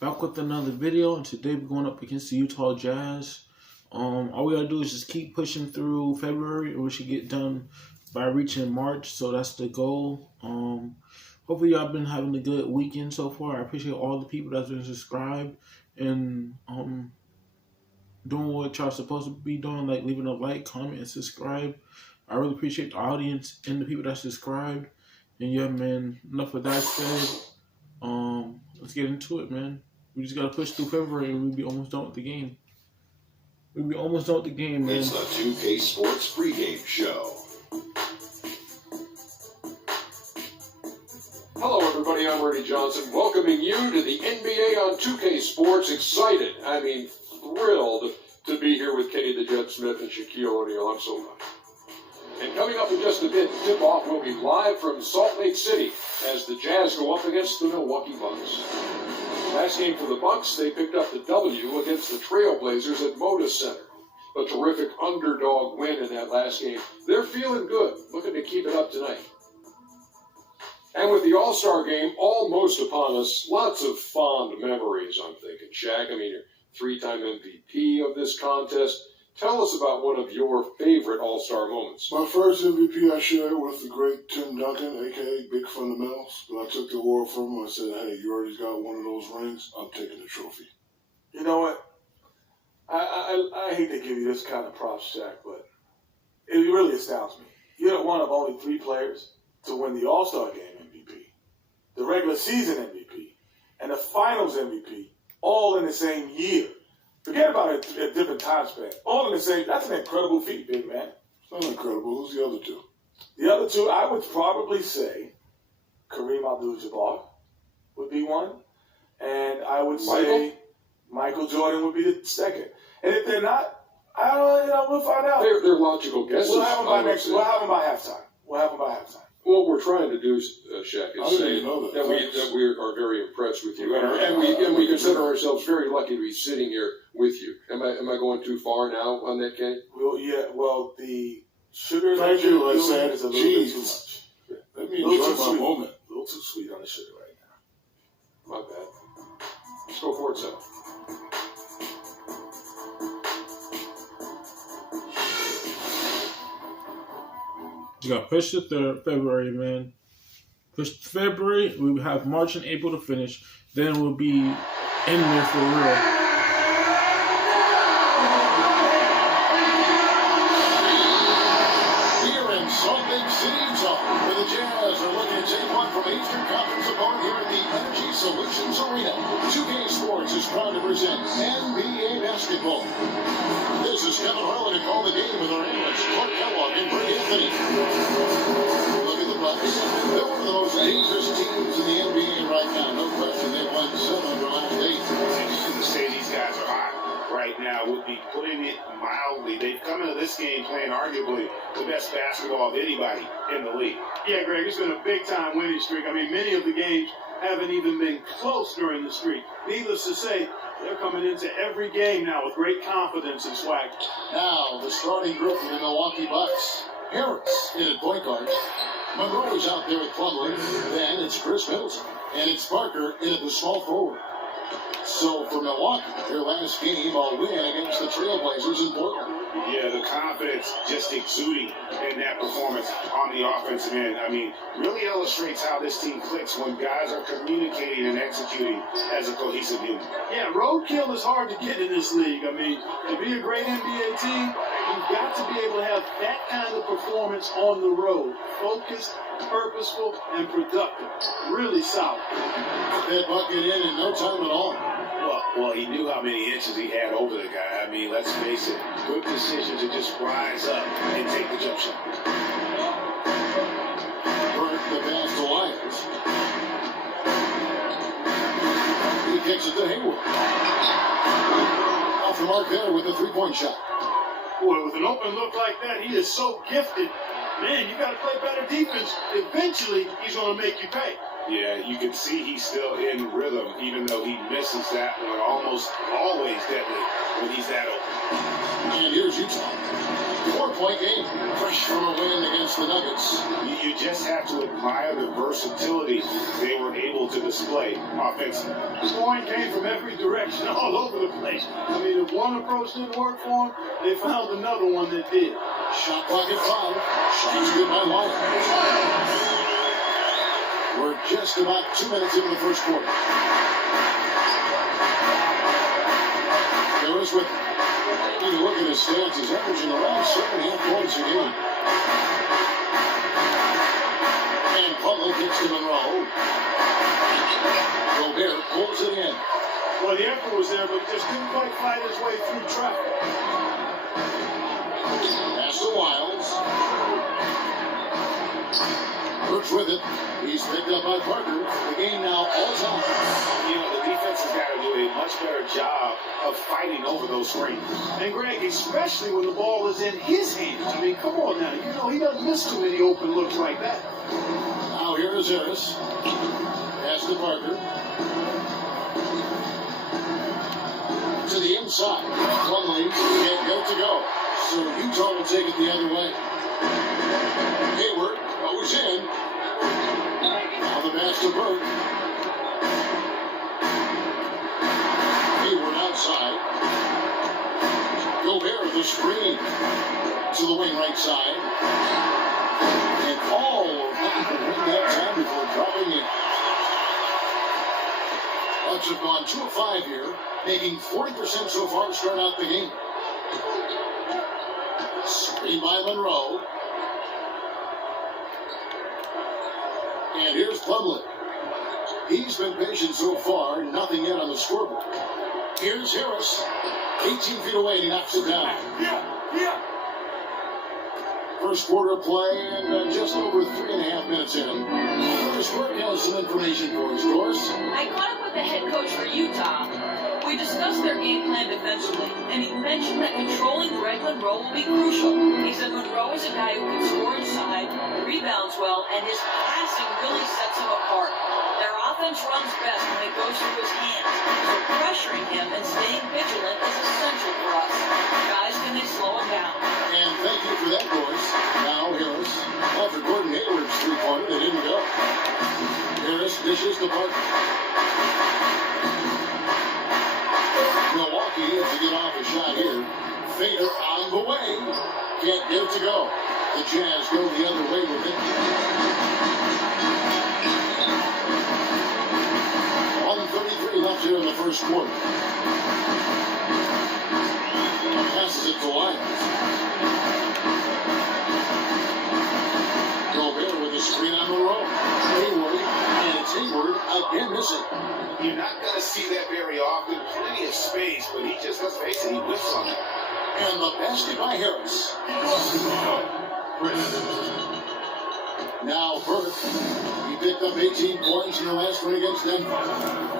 Back with another video, and today we're going up against the Utah Jazz. All we gotta do is just keep pushing through February, and we should get done by reaching March. So that's the goal. Hopefully y'all been having a good weekend so far. I appreciate all the people that's been subscribed and doing what y'all supposed to be doing, like leaving a like, comment, and subscribe. I really appreciate the audience and the people that subscribed. And yeah, man, enough of that said. Let's get into it, man. We just gotta push through February and we'll be almost done with the game. Man. It's the 2K Sports pregame show. Hello, everybody. I'm Ernie Johnson, welcoming you to the NBA on 2K Sports. Excited, thrilled to be here with Kenny the Jet Smith and Shaquille O'Neal. I'm so glad. And coming up in just a bit, tip-off will be live from Salt Lake City as the Jazz go up against the Milwaukee Bucks. Last game for the Bucks, they picked up the W against the Trailblazers at Moda Center. A terrific underdog win in that last game. They're feeling good, looking to keep it up tonight. And with the All-Star game almost upon us, lots of fond memories, I'm thinking. Shaq, you're three-time MVP of this contest. Tell us about one of your favorite All-Star moments. My first MVP I shared with the great Tim Duncan, a.k.a. Big Fundamentals. When I took the award from him, I said, hey, you already got one of those rings. I'm taking the trophy. You know what? I hate to give you this kind of props, Shaq, but it really astounds me. You're one of only 3 players to win the All-Star Game MVP, the regular season MVP, and the Finals MVP all in the same year. Forget about it at different time span. All in the same. That's an incredible feat, big man. It's not incredible. Who's the other 2? The other 2, I would probably say Kareem Abdul-Jabbar would be one. And I would say Michael Jordan would be the second. And if they're not, I don't know, we'll find out. They're logical guesses. We'll have them by halftime. What we're trying to do, Shaq, is say that we are very impressed with you, and we consider ourselves very lucky to be sitting here with you. Am I going too far now on that, Kenny? Well, yeah. Well, the sugar Thank you, I said, is a little bit too much. Let me enjoy my moment. A little too sweet on the sugar right now. My bad. Let's go for it, Sal. You got push to February, man. Push to February. We have March and April to finish. Then we'll be in there for real. Here in Salt Lake City, Utah, where the Jazz are looking to take one from Eastern Conference opponent here at the Energy Solutions Arena. 2K Sports is proud to present NBA basketball. This is Kevin Harlan to call the game with our analysts Clark Kellogg and Greg Anthony. Look at the Bucks. They're one of the most dangerous teams in the NBA right now. No question. They've won 7 of their last 8. To say these guys are hot right now would be putting it mildly. They've come into this game playing arguably the best basketball of anybody in the league. Yeah, Greg, it's been a big-time winning streak. Many of the games haven't even been close during the streak. Needless to say, they're coming into every game now with great confidence and swag. Now, the starting group for the Milwaukee Bucks. Harris in at point guard. Monroe is out there at Plumlee. Then it's Chris Middleton. And it's Parker in at the small forward. So for Milwaukee, their last game, a win against the Trailblazers in Portland. Yeah, the confidence just exuding in that performance on the offensive end. Really illustrates how this team clicks when guys are communicating and executing as a cohesive unit. Yeah, roadkill is hard to get in this league. To be a great NBA team, you've got to be able to have that kind of performance on the road. Focused, purposeful, and productive. Really solid. Put that bucket in no time at all. Well, he knew how many inches he had over the guy. Let's face it, good decision to just rise up and take the jump shot. Burnt the pass to Lyons. He kicks it to Hayward. Off the mark there with a 3-point shot. Boy, with an open look like that, he is so gifted. Man, you got to play better defense. Eventually, he's going to make you pay. Yeah, you can see he's still in rhythm, even though he misses that one almost always deadly when he's that open. And here's Utah. 4-point game. Fresh from a win against the Nuggets. You just have to admire the versatility they were able to display offensively. Scoring came from every direction, all over the place. I mean, if one approach didn't work for them, they found another one that did. Shot clock at 5. Shots good by Wyatt. We're just about 2 minutes into the first quarter. Harris with, if you look at his stats, he's averaging around 7.5 points a game. And Pudley kicks to Monroe. Gobert pulls it in. Well, the effort was there, but he just didn't quite fight his way through traffic. Pass to Wiles. Burks with it. He's picked up by Parker. The game now all time. You know, the defense has got to do a much better job of fighting over those screens. And Greg, especially when the ball is in his hands. I mean, come on now. You know, he doesn't miss too many open looks like that. Now here is Harris. Pass to Parker. To the inside. Plumlee can't get it to go. So Utah will take it the other way. Hayward goes in. Now the pass to Burke. Hayward outside. Gobert the screen to the wing right side. And all that time before dropping in. Bucks have gone 2 of 5 here, making 40% so far to start out the game. Screen by Monroe. And here's Plumlee. He's been patient so far, nothing yet on the scoreboard. Here's Harris. 18 feet away, and he knocks it down. First quarter of play, and just over 3.5 minutes in. Chris Burke has some information for us, Doris. I caught up with the head coach for Utah. We discussed their game plan defensively, and he mentioned that controlling Greg Monroe will be crucial. He said Monroe is a guy who can score inside, rebounds well, and his passing really sets him apart. Their offense runs best when it goes through his hands, so pressuring him and staying vigilant is essential for us. Guys, can they slow him down? And thank you for that, Doris. Now Harris. After Gordon Hayward's three-pointer, they didn't go. Harris dishes to Parker. Milwaukee has to get off a shot here. Fader on the way. Can't get it to go. The Jazz go the other way with it. 1:33 left here in the first quarter. Passes it to Lyons. Gobert with a screen on the road. Hayward, and it's Hayward again missing. You're not going to see that very often. Plenty of space, but he just, let's face it, he whiffs on it. And the basket by Harris. Now Burke. He picked up 18 points in the last one against Denver.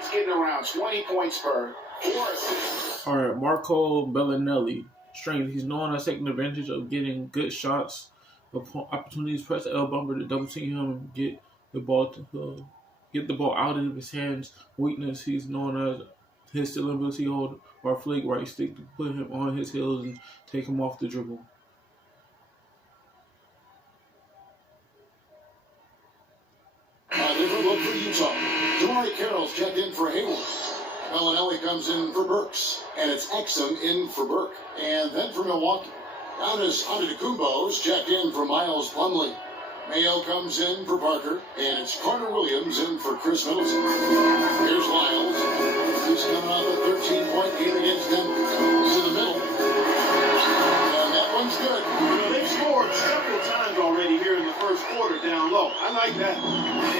He's getting around 20 points per 4 assists. All right, Marco Bellinelli. Strength. He's known as taking advantage of getting good shots, opportunities, press the L bumper to double team him and get the ball out of his hands. Weakness. He's known as his stealing ability hold or flick right stick to put him on his heels and take him off the dribble. different look for Utah. Damari Carroll's checked in for Hayward. Bellinelli comes in for Burks. And it's Exum in for Burke. And then for Milwaukee, Giannis Antetokounmpo's checked in for Miles Plumlee. Mayo comes in for Parker, and it's Carter Williams in for Chris Middleton. Here's Lyles. He's coming off a 13-point game against them. He's in the middle. And that one's good. You know, they've scored several times already here in the first quarter down low. I like that.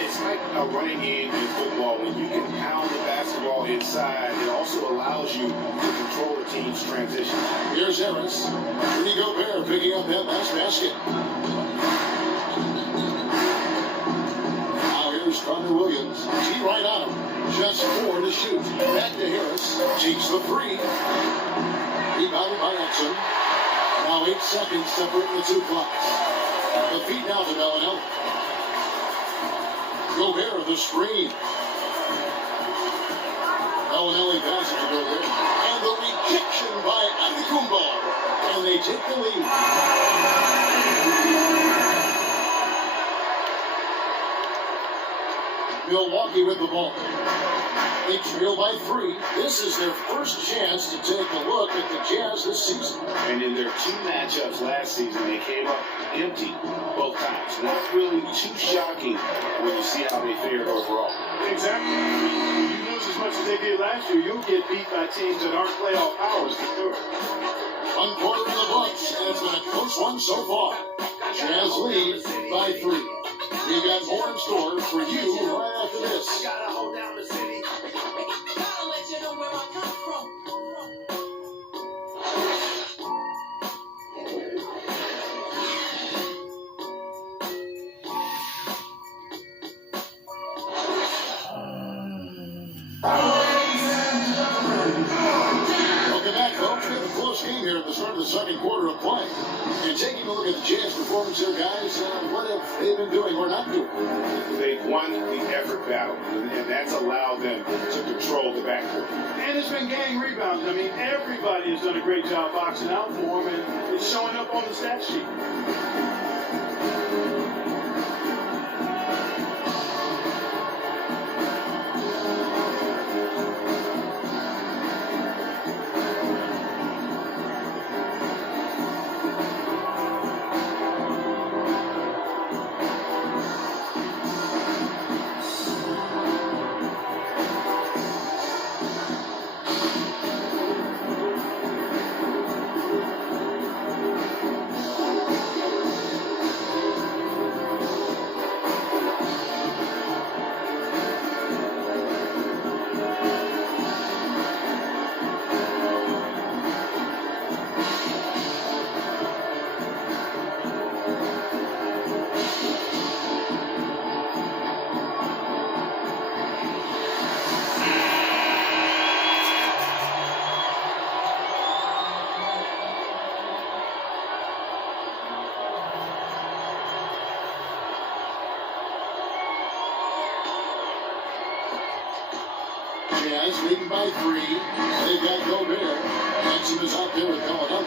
It's like a running game in football. When you can pound the basketball inside, it also allows you to control the team's transition. Here's Harris. Rudy Gobert picking up that last basket. Now here's Carter Williams. He right on him. Just 4 to shoot. Back to Harris. Cheats the 3. Rebounded by Exum. Now 8 seconds separate the two clocks. The feed now to Bellinelli. Gobert the screen. Bellinelli passes to Gobert. And the rejection by Antetokounmpo. And they take the lead. Milwaukee with the ball. They trail by 3. This is their first chance to take a look at the Jazz this season. And in their 2 matchups last season, they came up empty both times. Not really too shocking when you see how they fared overall. Exactly. When you lose as much as they did last year, you'll get beat by teams that aren't playoff powers for sure. 1 quarter in the books, and it's been a close one so far. Jazz lead by 3. We've got more in store for you right after this. Gotta hold down the city. Gotta let you know where I come from. Welcome back, folks. We have a close game here at the start of the second quarter of play. And taking a look at the Jazz performance here, guys, what have they been doing or not doing? They've won the effort battle, and that's allowed them to control the backcourt. And it's been getting rebounds. I mean, everybody has done a great job boxing out for them, and it's showing up on the stat sheet. Jazz leading by 3. They've got Gobert. Exum is out there with Bellinelli.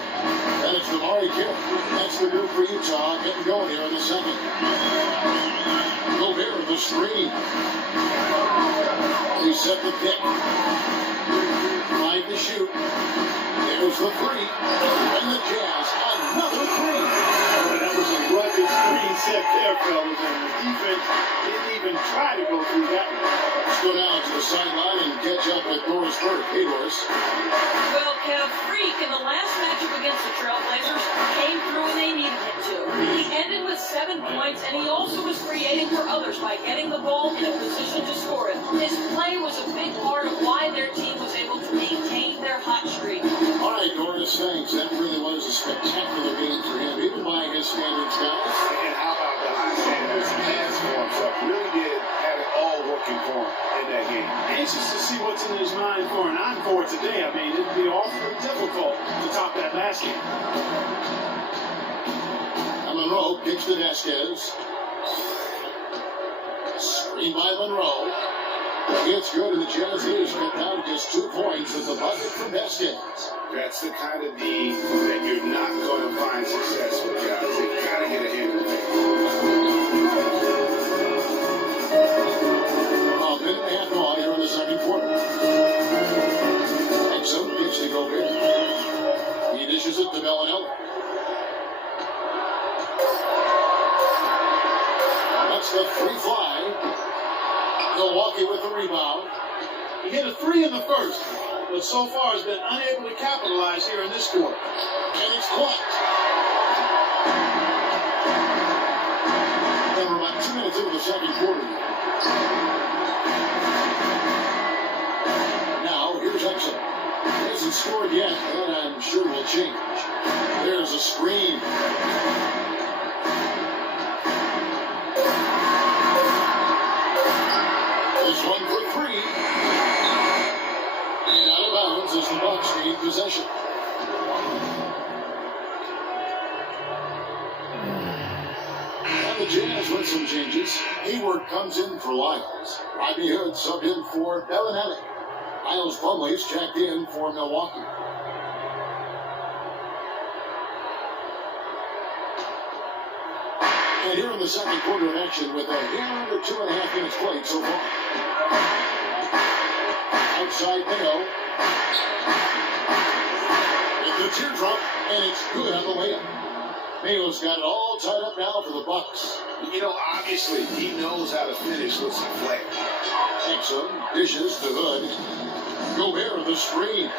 And it's Damari Carroll. That's the group for Utah. Getting going here in the second. Gobert the screen. They set the pick. 5 to shoot. There's the 3. And the Jazz another 3. That was a rugged screen set there, fellas, and the defense didn't even try to go through that one. Let's go down to the sideline and catch up with Doris Burke. Hey, Doris. Well, Kev, Freak in the last matchup against the Trailblazers came through when they needed him to. He ended with 7 points, and he also was creating for others by getting the ball in a position to score it. His play was a big part of why their team was able to maintain their hot streak. All right, Doris, thanks. That really was a spectacular game for him, even by his standards, guys. And how about the high standards and form stuff? Really did have it all working for him in that game. Anxious to see what's in his mind for an encore today. I mean, it'd be awfully difficult to top that last game. And Monroe kicks to Vasquez. Screen by Monroe. It's good, and the Jazz leaders cut down just 2 points as a bucket from Vasquez. That's the kind of D that you're not going to find success with, guys. You've got to get a hand in there. Milwaukee with the rebound. He hit a 3 in the first, but so far has been unable to capitalize here in this quarter. And it's clocked. And we're about 2 minutes into the second quarter. Now, here's Exum. He hasn't scored yet, and I'm sure will change. There's a screen. This one for 3. And out of bounds as the Bucks gain possession. And the Jazz with some changes. Hayward comes in for Lyles. Rodney Hood subbed in for Bellinelli. Miles Plumlee's checked in for Milwaukee. And here in the second quarter of action with a under 2.5 minutes played so far. Outside Mayo. With the teardrop, and it's good on the layup. Mayo's got it all tied up now for the Bucks. You know, obviously, he knows how to finish with some flair. Exum dishes to Hood. Gobert the screen.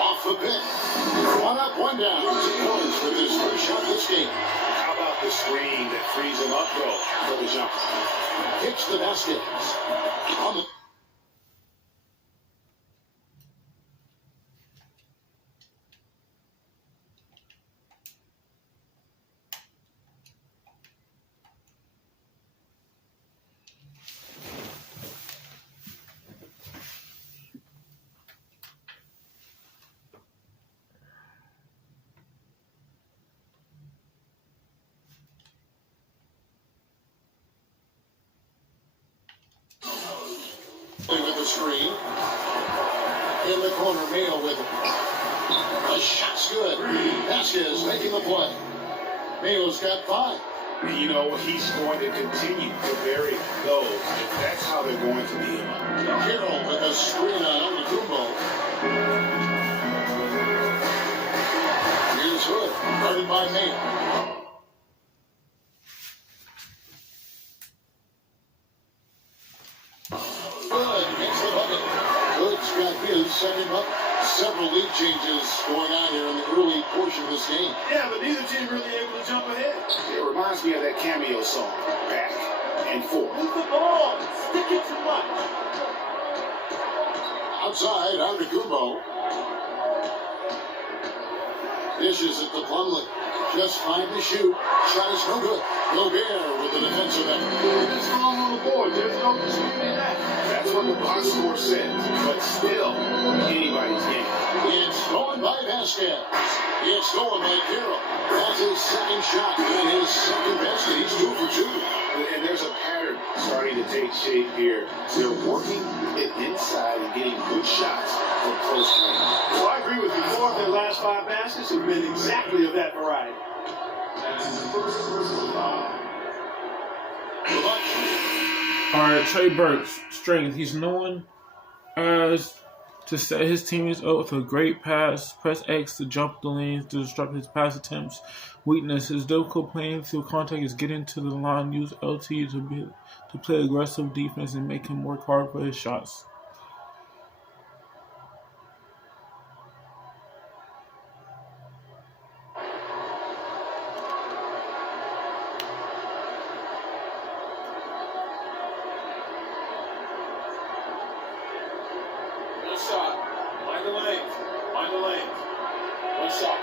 Off the pick. 1 up, 1 down. 2 points with his first shot this game. How about the screen that frees him up, though, for the jump? Hits the basket. On the with the screen. In the corner, Mayo with it. The shot's good. Vasquez making the play. Mayo's got 5. You know, he's going to continue to vary those if that's how they're going to be. Carroll with a screen on Antetokounmpo. Here's Hood, guarded by Mayo. Hood makes the bucket. Hood's got his second bucket. Several lead changes going on here in the early portion of this game. Yeah, but neither team really able to jump ahead. It reminds me of that cameo song, Back and Forth. Move the ball. Stick it too much. Outside, Antetokounmpo. Dishes it to Plumlee. Just 5 to shoot. Shot is no good. Gobert with the defensive effort. They're strong on the board. There's no disputing that. That's what the box score says, but still, anybody's game. It's stolen by Vasquez. It's stolen by Carroll. That's his second shot and his second basket. He's 2 for 2. And there's a pattern starting to take shape here. They're working it inside and getting good shots from close range. Well, I agree with you. 4 of their last 5 baskets have been exactly of that variety. Alright, Trey Burks, strength. He's known as to set his teammates up with a great pass, press X to jump the lanes to disrupt his pass attempts. Weakness, his difficult playing through contact is getting to the line, use LT to play aggressive defense and make him work hard for his shots. One shot. Mind the lanes. Mind the lanes. One shot.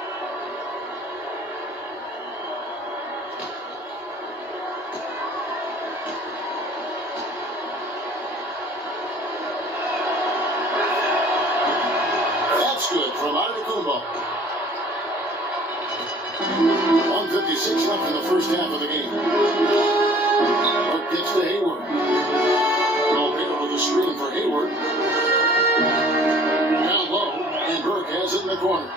That's good from Antetokounmpo. 1:56 left in the first half of the game. Burke gets to Hayward. Gobert with a screen for Hayward. Down low, and Burke has it in the corner.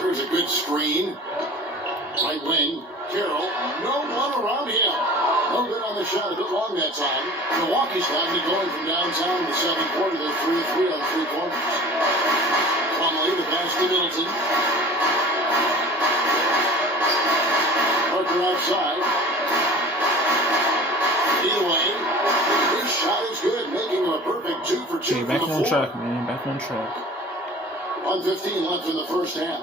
There's a good screen. Right wing, Carroll. No one around him. No good on the shot, a bit long that time. Milwaukee's got it going from downtown in the second quarter. They're 3-3 on 3 corners. Plumlee to pass to Middleton. Parker outside. Either way, his shot 2 for 2 Okay, for back the on floor. track, man. Back on track. 1:15 left in the first half.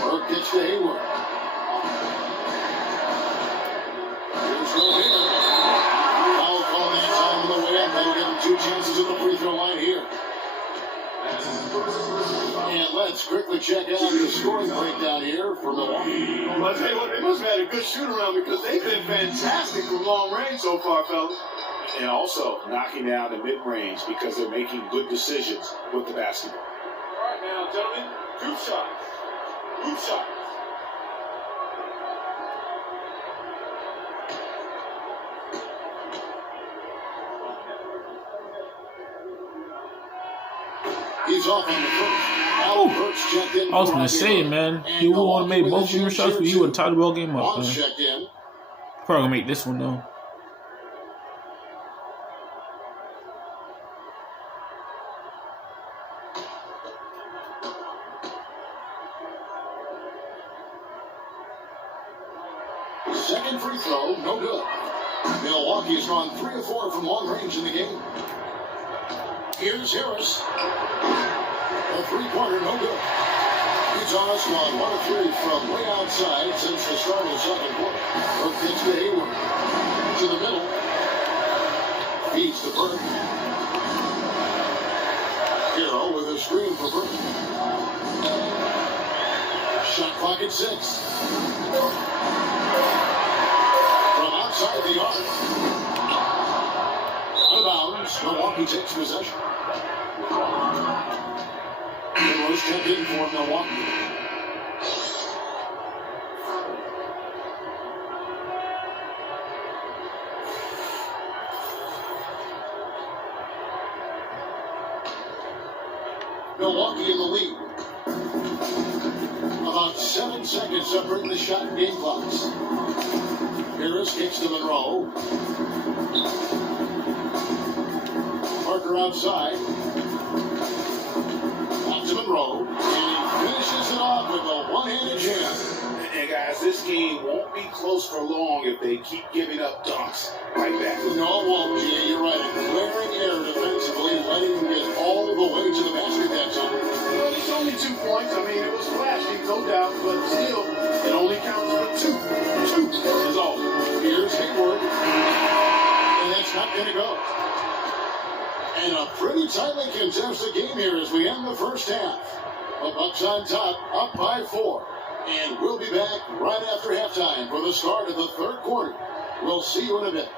Burke gets to Hayward. Here's Gobert. Foul call that time on the way up. That'll give him 2 chances at the free throw line here. And let's quickly check out the scoring breakdown here for Milwaukee. Well, I tell you what, they must have had a good shoot around because they've been fantastic from long range so far, fellas. And also knocking down the mid-range because they're making good decisions with the basketball. All right, now, gentlemen, group shots. Group shots. He's off on the first. Alec Burks checked in. I was gonna say, man, he would want to make both of them shots, but he would tie the ball game up, Bonds man. checked in. Probably gonna make this one though. Second free throw, no good. Milwaukee has gone 3 of 4 from long range in the game. Here's Harris. A three-pointer, no good. Utah has gone 1 of 3 from way outside since the start of the second quarter. Burke gets to Hayward. To the middle. Feeds to Burke. Hero with a screen for Burke. Shot clock at 6. From outside the arc. Out of bounds. Milwaukee takes possession. Rose checked in for Milwaukee. Milwaukee in the lead. About 7 seconds separating the shot and game clocks. Harris kicks to Monroe. Parker outside. Out to Monroe. And he finishes it off with a one-handed jam. And guys, this game won't be close for long if they keep giving up dunks like that. No, it won't, Jay. You're right. A glaring error defensively, letting him get all the way to the basket that time. Well, it's only 2 points. I mean, it was flashy, no doubt, but still, it only counts for 2. 2 is all. Here's Hayward. And that's not going to go. And a pretty tightly contested game here as we end the first half. The Bucks on top, up by 4. And we'll be back right after halftime for the start of the third quarter. We'll see you in a bit.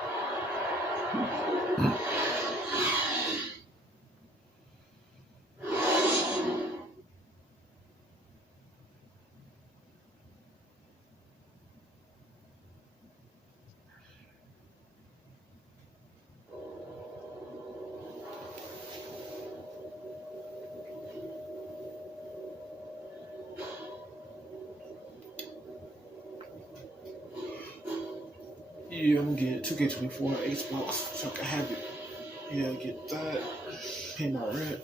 Yeah, I'm gonna get 2K24 Xbox so I can have it. Yeah, get that. Pay my rent.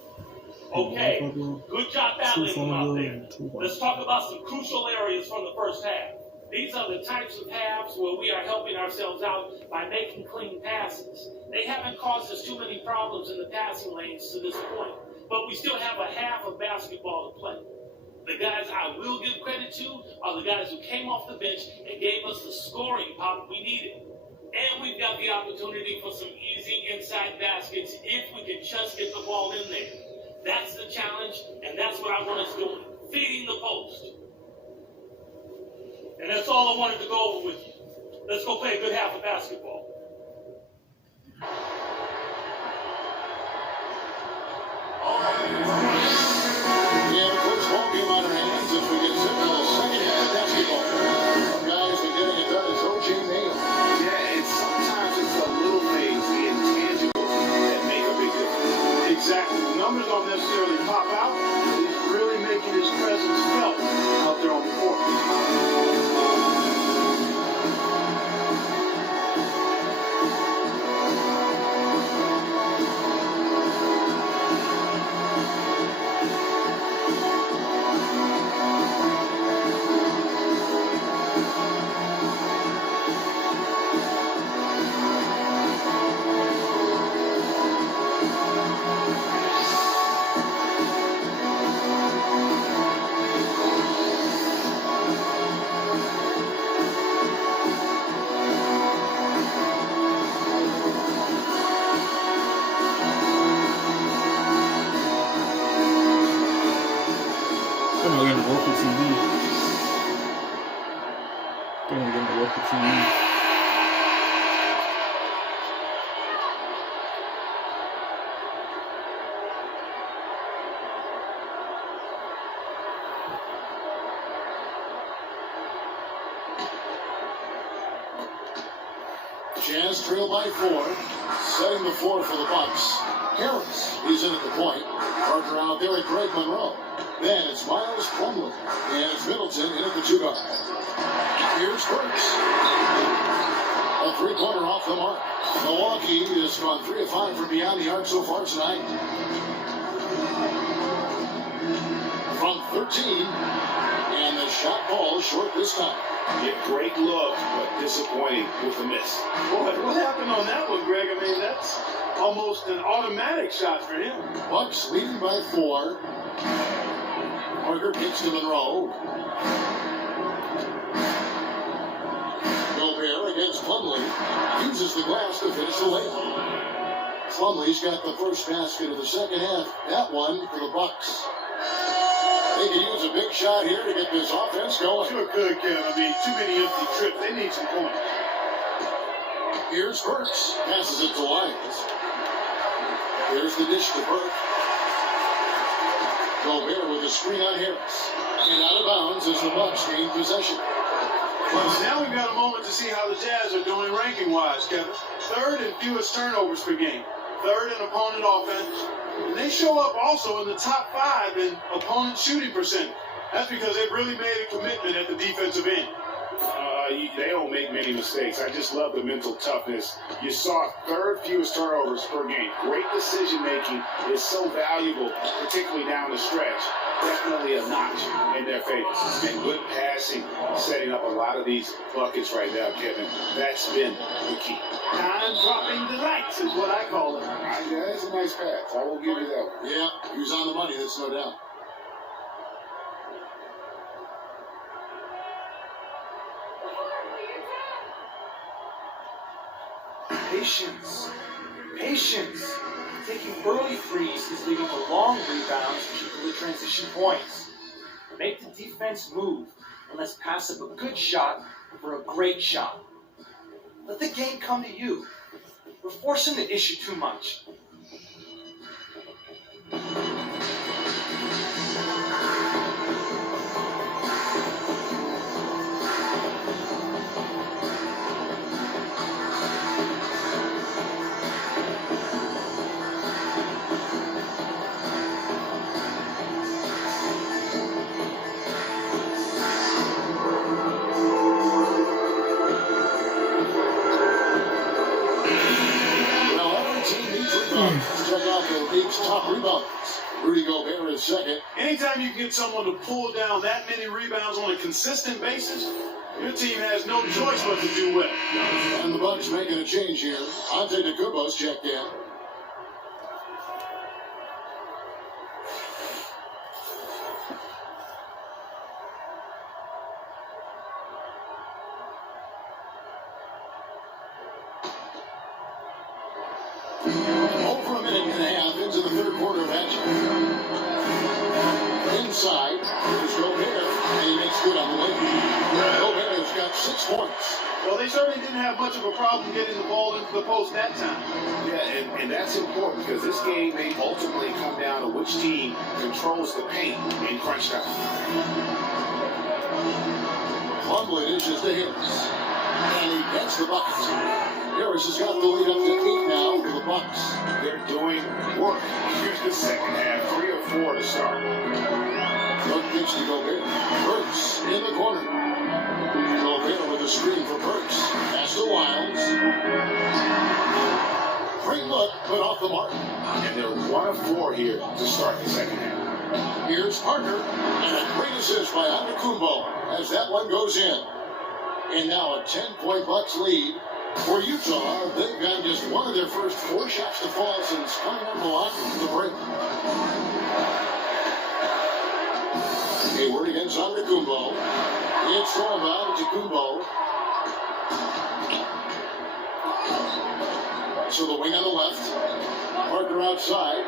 Okay, good job battling them out there. Let's talk about some crucial areas from the first half. These are the types of halves where we are helping ourselves out by making clean passes. They haven't caused us too many problems in the passing lanes to this point, but we still have a half of basketball to play. The guys I will give credit to are the guys who came off the bench and gave us the scoring pop we needed. And we've got the opportunity for some easy inside baskets if we can just get the ball in there. That's the challenge, and that's what I want us doing, feeding the post. And that's all I wanted to go over with you. Let's go play a good half of basketball. We have a close ball game on our hands as we get set for the second half of basketball. One guy who's been getting it done is O.J. Mayo. Yeah, and sometimes it's the little things, the intangibles, that make a big difference. Exactly. The numbers don't necessarily pop out, but he's really making his presence felt out there on the court. Jazz trail by 4. Setting the floor for the Bucks. Harris is in at the point. Parker out there at Greg Monroe. Then it's Miles Plumlee. And it's Middleton in at the 2 guard. Here's Burks. A three-pointer off the mark. Milwaukee has gone 3 of 5 from beyond the arc so far tonight. From 13. And the shot falls short this time. Yeah, great look, but disappointing with the miss. Boy, what happened on that one, Greg? I mean, that's almost an automatic shot for him. Bucks leading by 4. Parker kicks to Monroe. Gobert against Plumlee. Uses the glass to finish the layup. Plumlee's got the first basket of the second half. That one for the Bucks. They can use a big shot here to get this offense going. Sure could, Kevin. I mean, too many empty trips. They need some points. Here's Burks. Passes it to Lyons. Here's the dish to Burke. Gobert with a screen on Harris. And out of bounds as the Bucks gain possession. Well, now we've got a moment to see how the Jazz are doing ranking-wise, Kevin. 3rd in fewest turnovers per game. 3rd in opponent offense. And they show up also in the top 5 in opponent shooting percentage. That's because they've really made a commitment at the defensive end. They don't make many mistakes. I just love the mental toughness. You saw 3rd fewest turnovers per game. Great decision making is so valuable, particularly down the stretch. Definitely a notch in their favor. And good passing, setting up a lot of these buckets right now, Kevin. That's been the key. Time-dropping delights is what I call it. Yeah, that's a nice pass. I will give you that one. Yeah, he was on the money, that's no doubt. Patience. Patience. Taking early threes is leading to long rebounds to keep the transition points. Make the defense move and let's pass up a good shot for a great shot. Let the game come to you. We're forcing the issue too much. Check out the league's top rebounders. Rudy Gobert is second. Anytime you get someone to pull down that many rebounds on a consistent basis, your team has no choice but to do well. And the Bucks making a change here. Antetokounmpo's checked in. Over a minute and a half into the 3rd quarter of action. Inside, there's Gobert, and he makes good on the way. Gobert's got 6 points. Well, they certainly didn't have much of a problem getting the ball into the post that time. Yeah, and that's important because this game may ultimately come down to which team controls the paint in crunch time. Plumlee dishes to Harris. And he gets the bucket. Harris has got the lead up to 8 now for the Bucks. They're doing work. Here's the second half, 3 or 4 to start. Good pitch to Gobert. Burks in the corner. Gobert with a screen for Burks. Pass to Lyles. Great look, but off the mark. And they're 1 of 4 here to start the second half. Here's Parker. And a great assist by Antetokounmpo as that one goes in. And now a 10-point Bucks lead. For Utah, they've got just one of their first 4 shots to fall since coming on Milwaukee to the break. Hayward against Antetokounmpo. It's thrown by Antetokounmpo. So the wing on the left. Parker outside.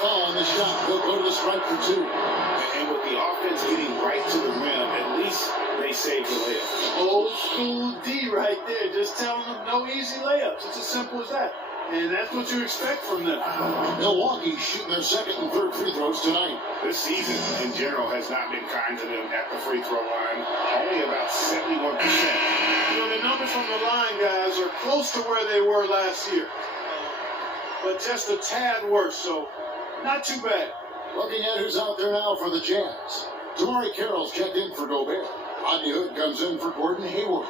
Foul on the shot. They'll go to the strike for 2. And with the offense getting right to the rim, at least they saved the layup. Old school D right there, just telling them no easy layups. It's as simple as that. and that's what you expect from them. Milwaukee shooting their second and third free throws tonight. This season, in general, has not been kind to them at the free throw line. Only about 71%. You know, the numbers from the line, guys, are close to where they were last year. But just a tad worse, so not too bad. Looking at who's out there now for the Jazz. Tamari Carroll's checked in for Gobert. Rodney Hood comes in for Gordon Hayward.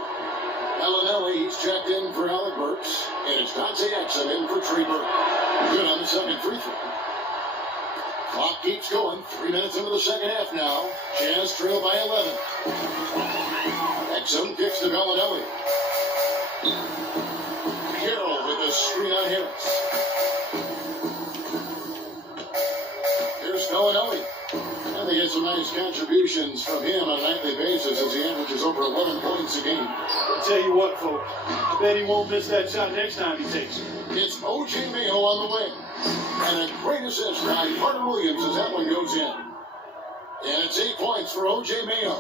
Bellinelli, he's checked in for Alec Burks. And it's Dante Exum in for Trey Burke. Good on the second free throw. Clock keeps going. 3 minutes into the second half now. Jazz trail by 11. Exum kicks to Bellinelli. Carroll with a screen on Harris. Here's Bellinelli. And they get some nice contributions from him on a nightly basis as he averages over 11 points a game. I'll tell you what, folks. I bet he won't miss that shot next time he takes it. It's O.J. Mayo on the wing. And a great assist by Carter Williams as that one goes in. And it's 8 points for O.J. Mayo.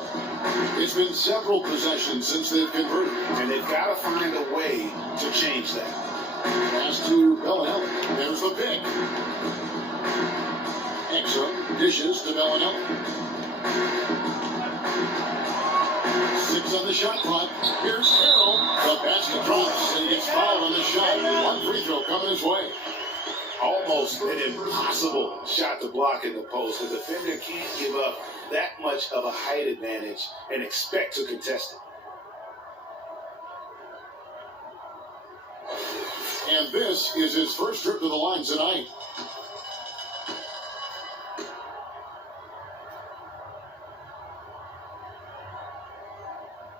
It's been several possessions since they've converted. And they've got to find a way to change that. Pass to Bellinelli. There's the pick. Exum dishes to Bellinelli. 6 on the shot clock. Here's Carroll. The basket drops and he gets fouled on the shot. One free throw coming his way. Almost an impossible shot to block in the post. The defender can't give up that much of a height advantage and expect to contest it. And this is his first trip to the line tonight.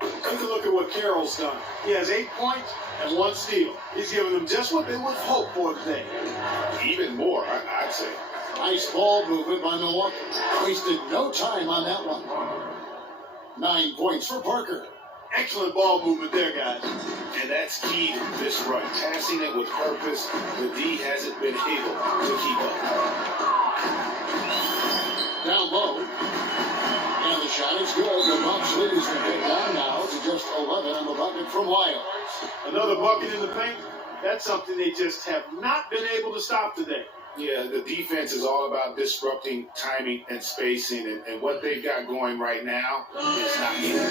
Take a look at what Carroll's done. He has 8 points and 1 steal. He's giving them just what they would hope for today. Even more, I'd say. Nice ball movement by Milwaukee. Wasted no time on that one. 9 points for Parker. Excellent ball movement there, guys. And that's key to this run. Passing it with purpose. The D hasn't been able to keep up. Down low. And the shot is good. The Bucks lead has been picked down now to just 11 on the bucket from Wiles. Another bucket in the paint. That's something they just have not been able to stop today. Yeah, the defense is all about disrupting timing and spacing, and what they've got going right now is not easy.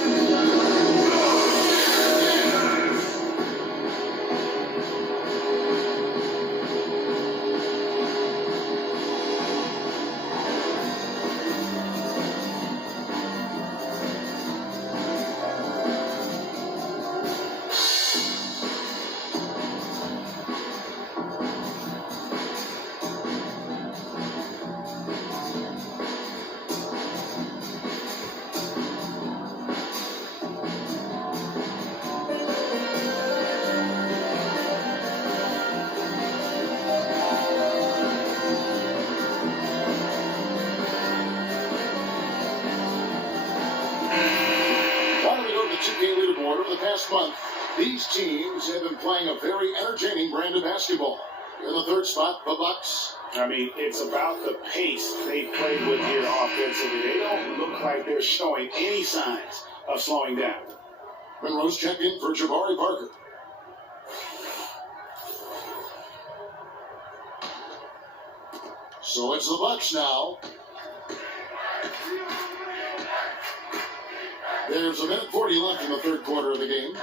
Month, these teams have been playing a very entertaining brand of basketball. In the third spot, the Bucks. I mean, it's about the pace they played with here offensively. They don't look like they're showing any signs of slowing down. Monroe's checked in for Jabari Parker. So it's the Bucks now. There's 1:40 left in the third quarter of the game.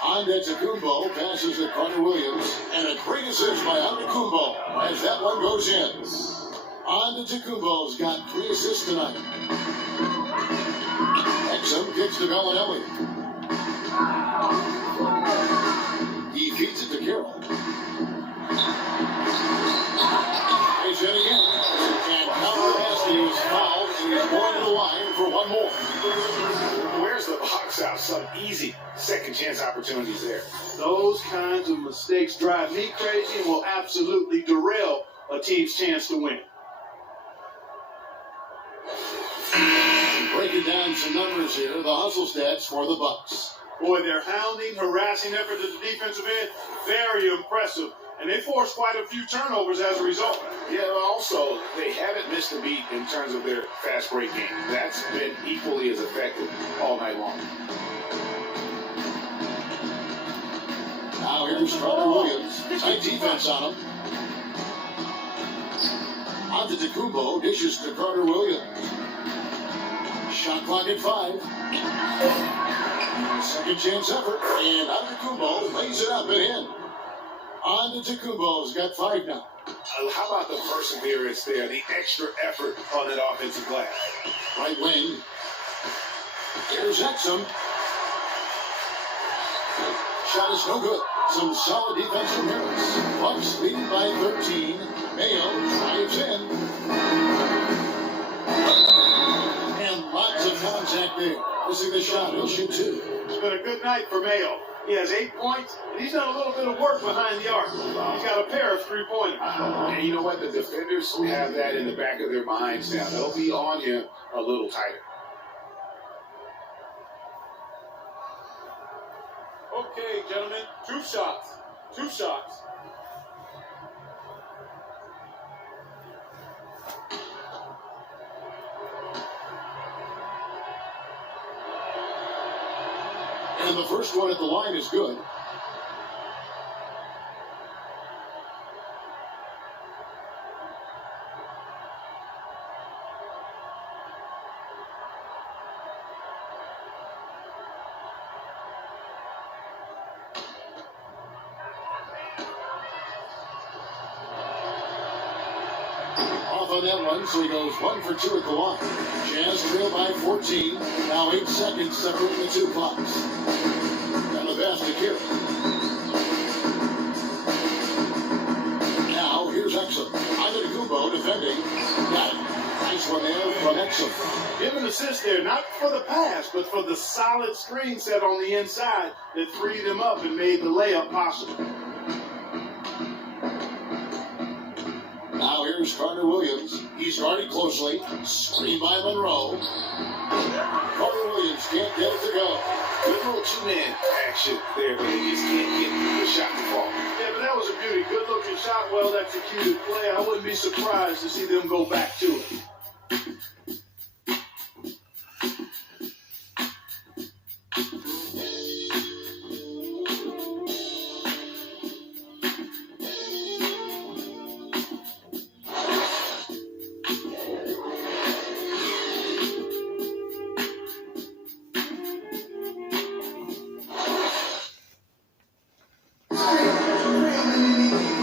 Antetokounmpo passes to Carter Williams, and a great assist by Antetokounmpo as that one goes in. Antetokounmpo's got 3 assists tonight. Exum kicks to Bellinelli. He feeds it to Carroll. He's in again. And Calabasas is fouled, and he's going to the line for one more. Where's the box out? Some easy second chance opportunities there. Those kinds of mistakes drive me crazy and will absolutely derail a team's chance to win. Breaking down some numbers here, the hustle stats for the Bucks. Boy, their hounding, harassing effort at the defensive end, very impressive. And they forced quite a few turnovers as a result. Yeah, also, they haven't missed a beat in terms of their fast break game. That's been equally as effective all night long. Now Now here's Carter Williams. Tight defense on him. Antetokounmpo dishes to Carter Williams. Shot clock at 5. Second chance effort, and Antetokounmpo lays it up and in. Antetokounmpo's got 5 now. How about the perseverance there, the extra effort on that offensive glass? Right wing. Here's Exum. Shot is no good. Some solid defense from Harris. Bucks leading by 13. Mayo drives in. And lots of contact there. Missing the shot. He'll shoot 2. It's been a good night for Mayo. He has 8 points, and he's done a little bit of work behind the arc. He's got a pair of 3-pointers. And you know what? The defenders have that in the back of their minds now. They'll be on him a little tighter. Okay, gentlemen, 2 shots. 2 shots. And the first one at the line is good. Off on that one, so he goes 1 for 2 at the line. Jazz trail by 14. Now 8 seconds separating the 2 clocks. And the basket here. Now here's Exum. Antetokounmpo defending. Got it. Nice one there from Exum. Give an assist there, not for the pass, but for the solid screen set on the inside that freed him up and made the layup possible. Now here's Carter Williams. He's guarded closely. Screen by Monroe. Carter Williams can't get it to go. Good little 2-man action there, but he just can't get the shot to fall. Yeah, but that was a beauty. Good looking shot, well executed play. I wouldn't be surprised to see them go back to it.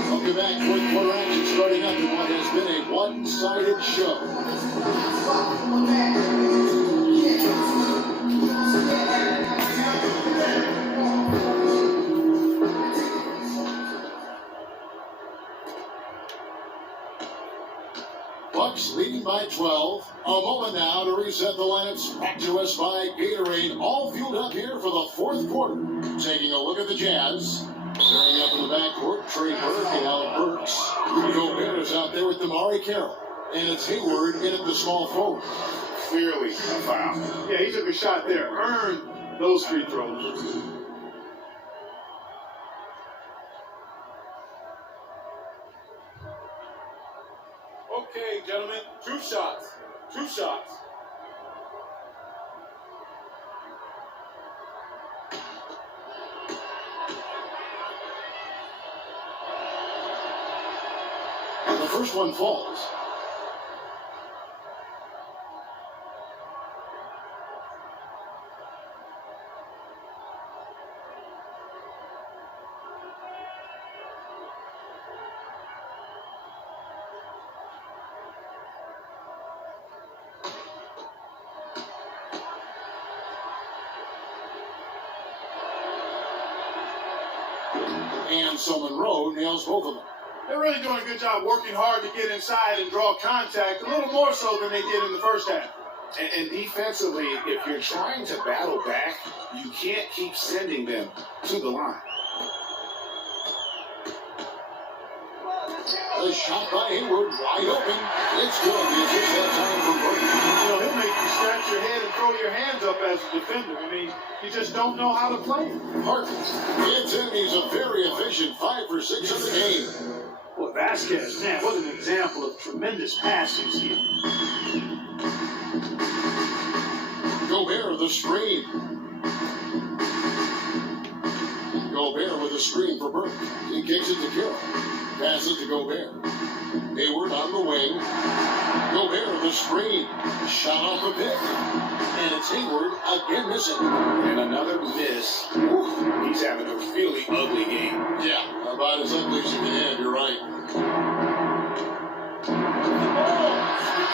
Welcome back. Fourth quarter action starting up in what has been a one-sided show. Bucks leading by 12. A moment now to reset the lineups. Back to us by Gatorade. All fueled up here for the fourth quarter. Taking a look at the Jazz. Starting up in the backcourt, Trey Burke and Alec Burks. Rudy Gobert is out there with Damari Carroll. And it's Hayward in at the small forward. Clearly a foul. Yeah, he took a shot there. Earned those free throws. Okay, gentlemen, 2 shots. 2 shots. The first one falls. And so Monroe nails both of them. They're really doing a good job working hard to get inside and draw contact, a little more so than they did in the first half. And defensively, if you're trying to battle back, you can't keep sending them to the line. The shot by Hayward, wide open. It's good. It's just that time for Burke. You know, he'll make you scratch your head and throw your hands up as a defender. I mean, you just don't know how to play it. Harkins gets in. He's a very efficient 5 for 6 in the game. Boy, Vasquez, man, what an example of tremendous passing skill. Gobert, the screen. Gobert with a screen for Burke. He kicks it to Carroll. Passes to Gobert. Hayward on the wing. Gobert with a screen. Shot off the pick. And it's Hayward again missing. And another miss. Whew, he's having a really ugly game. Yeah, about as ugly as you can have, you're right.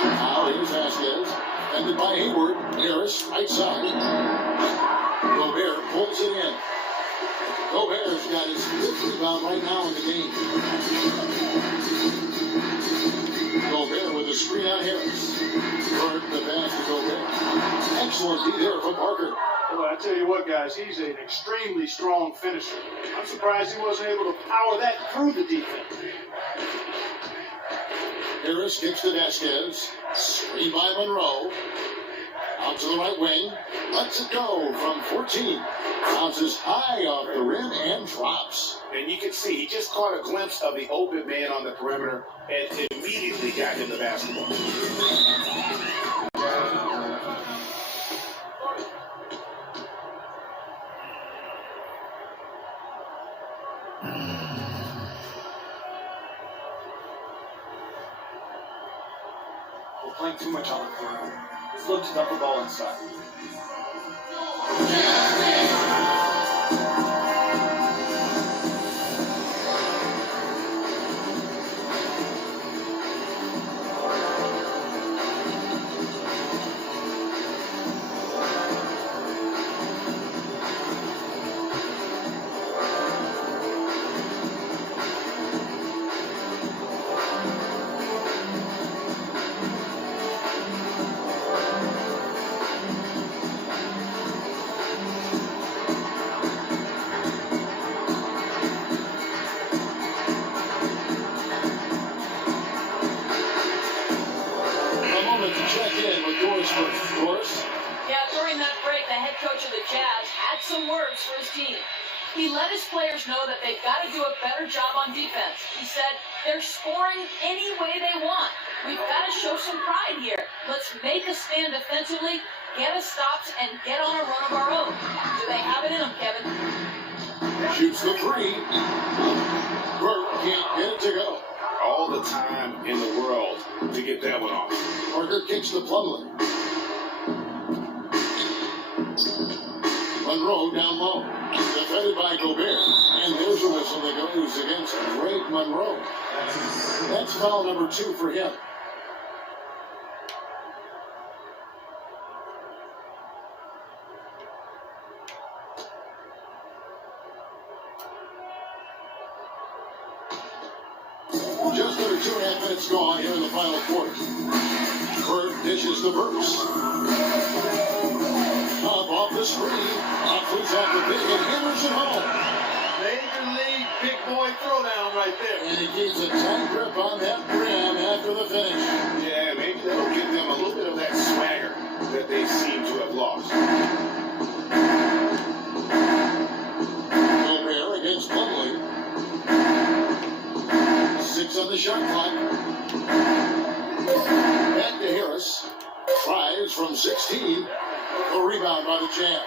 Now here's Vasquez. Ended by Hayward. Harris, right side. Gobert pulls it in. Gobert's got his 5th rebound right now in the game. Gobert with a screen on Harris. Burke the pass to Gobert. Excellent D there from Parker. Well, I tell you what, guys, he's an extremely strong finisher. I'm surprised he wasn't able to power that through the defense. Harris kicks to Vasquez. Screen by Monroe. Out to the right wing. Lets it go from 14. Bounces high off the rim and drops. And you can see he just caught a glimpse of the open man on the perimeter and immediately got him the basketball. We're playing too much on the perimeter. Let's look to dump the ball inside. He let his players know that they've got to do a better job on defense. He said, they're scoring any way they want. We've got to show some pride here. Let's make a stand defensively, get us stops, and get on a run of our own. Do they have it in them, Kevin? Shoots the three. Burke can't get it to go. All the time in the world to get that one off. Parker kicks the Plumlee. Monroe down low. Defended by Gobert. And there's a whistle that goes against Greg Monroe. That's foul number 2 for him. Just under 2.5 minutes gone here in the final quarter. Burke dishes to Burks. Up off the screen. Flees off the big and hammers it home. Major league big boy throwdown right there. And he keeps a tight grip on that rim after the finish. Yeah, maybe that'll give them a little bit of that swagger that they seem to have lost. Gobert against Plumlee. 6 on the shot clock. Back to Harris. Tries from 16. A rebound by the Jazz.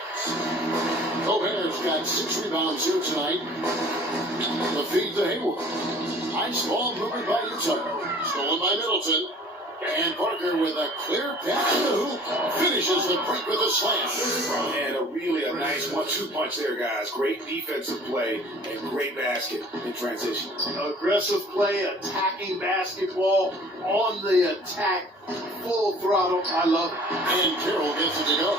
Gobert's got 6 rebounds here tonight. The feed to Hayward. Nice ball movement by Utah. Stolen by Middleton. And Parker with a clear pass to the hoop. Finishes the break with a slam. And a nice 1-2 punch there, guys. Great defensive play and great basket in transition. Aggressive play, attacking basketball, on the attack, full throttle. I love it. And Carroll gets it to go.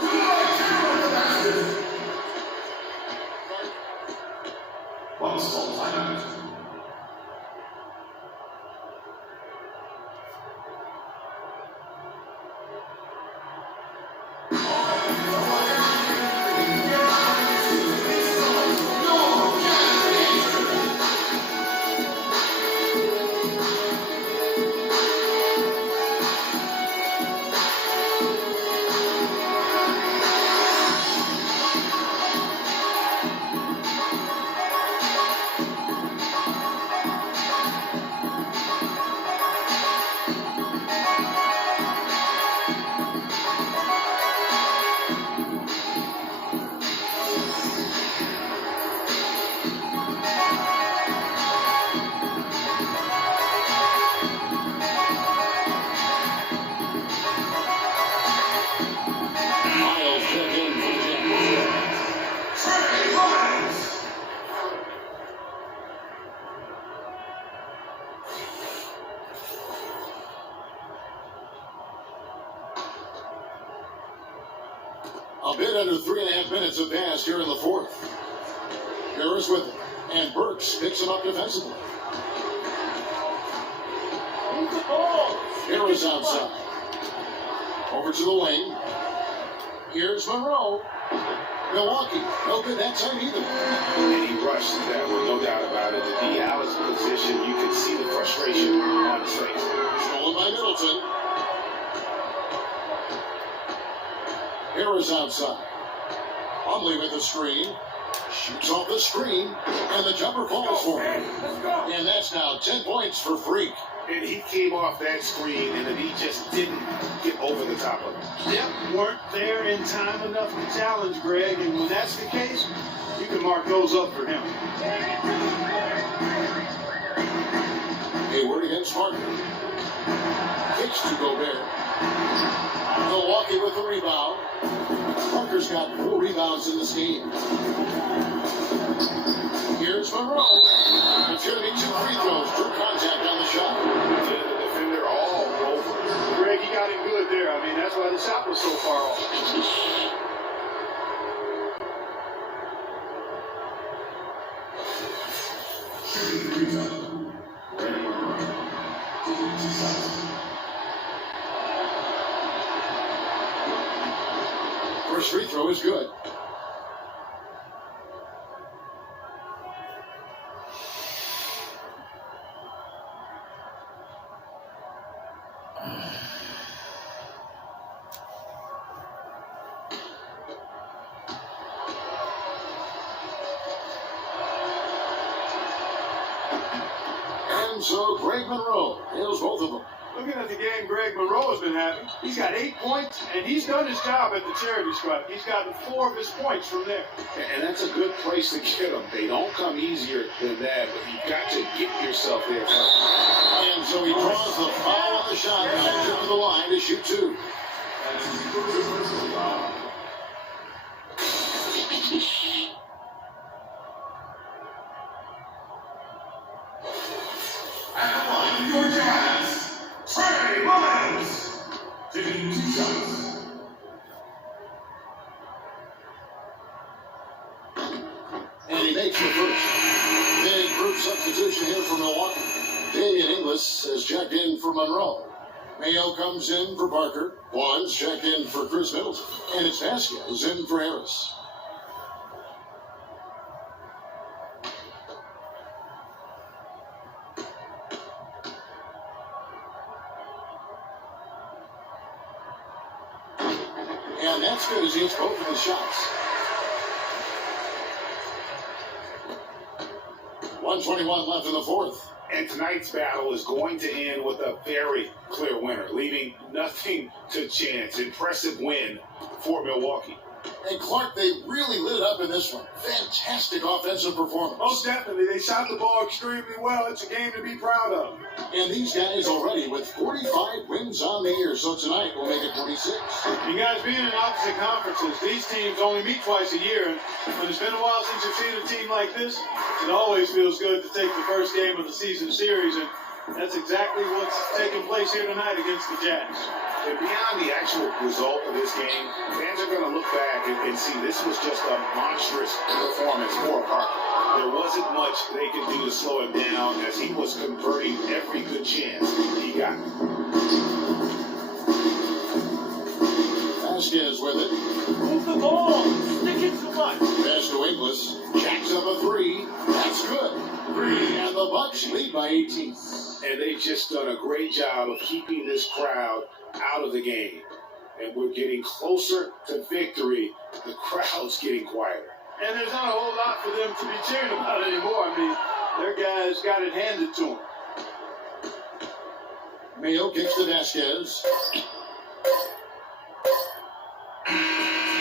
A bit under 3.5 minutes have passed here in the fourth. Harris with it, and Burks picks him up defensively. Move the ball. Harris outside. Over to the wing. Here's Monroe. Milwaukee, no good that time either. And he rushed that one, no doubt about it. The D out of position, you could see the frustration on his face. Stolen by Middleton. Harris outside. Plumlee with the screen. Shoots off the screen, and the jumper falls for him. And that's now 10 points for Freak. And he came off that screen, and he just didn't get over the top of it. Yep, weren't there in time enough to challenge Greg, and when that's the case, you can mark those up for him. Hayward against Parker. Kicks to Gobert. Milwaukee with the rebound. Parker's got 4 rebounds in this game. Here's Monroe. It's going to be 2 free throws. Drew contact on the shot. The defender all over. Greg, he got him good there. I mean, that's why the shot was so far off. First free throw is good. And so Greg Monroe nails both of them. Looking at the game Greg Monroe has been having, he's got 8 points, and he's done his job at the charity stripe. He's gotten 4 of his points from there. And that's a good place to get them. They don't come easier than that, but you've got to get yourself there first. And so he draws the foul on the shot, and to the line to shoot 2. At the line, New York Jazz, Trey Lyles, taking 2 shots. And he makes the first. Big group substitution here for Milwaukee. Damian Inglis has checked in for Monroe. Mayo comes in for Parker. Wands checked in for Chris Middleton. And it's Vasquez in for Harris. And that's good as he hits both of his shots. 1:21 left in the fourth. And tonight's battle is going to end with a very clear winner, leaving nothing to chance. Impressive win for Milwaukee. And Clark, they really lit it up in this one. Fantastic offensive performance. Most definitely. They shot the ball extremely well. It's a game to be proud of. And these guys already with 45 wins on the year. So tonight we'll make it 26. You guys being in opposite conferences, these teams only meet twice a year. And when it's been a while since you've seen a team like this, it always feels good to take the first game of the season series. And that's exactly what's taking place here tonight against the Jazz. And beyond the actual result of this game, fans are going to look back and see this was just a monstrous performance for Parker. There wasn't much they could do to slow him down as he was converting every good chance he got. Vasquez with it. Move the ball. Stick it too much. Pass to Inglis. Jacks up a 3. That's good. 3. And the Bucks lead by 18. And they've just done a great job of keeping this crowd out of the game. And we're getting closer to victory. The crowd's getting quieter. And there's not a whole lot for them to be cheering about anymore. I mean, their guys got it handed to them. Mayo kicks to Vasquez.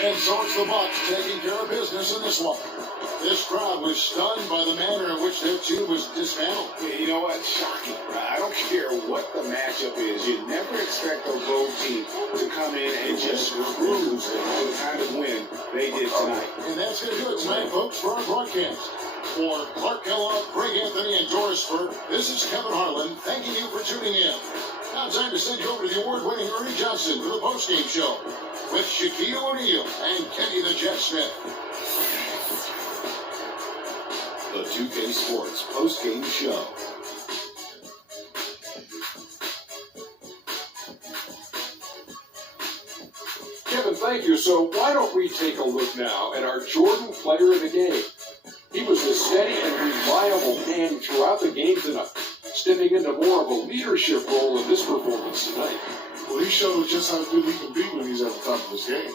And so it's the Bucks taking care of business in this one. This crowd was stunned by the manner in which their team was dismantled. You know what? Shocking. I don't care what the matchup is. You never expect a road team to come in and just cruise to the kind of win they did tonight. And that's going to do it tonight, folks, for our broadcast. For Clark Kellogg, Greg Anthony, and Doris Burke, this is Kevin Harlan thanking you for tuning in. Now time to send you over to the award-winning Ernie Johnson for the postgame show. with Shaquille O'Neal and Kenny the Jet Smith. The 2K Sports post-game show. Kevin, thank you. So why don't we take a look now at our Jordan player of the game? He was a steady and reliable hand throughout the game tonight, stepping into more of a leadership role in this performance tonight. Well, he showed just how good he can be when he's at the top of his game.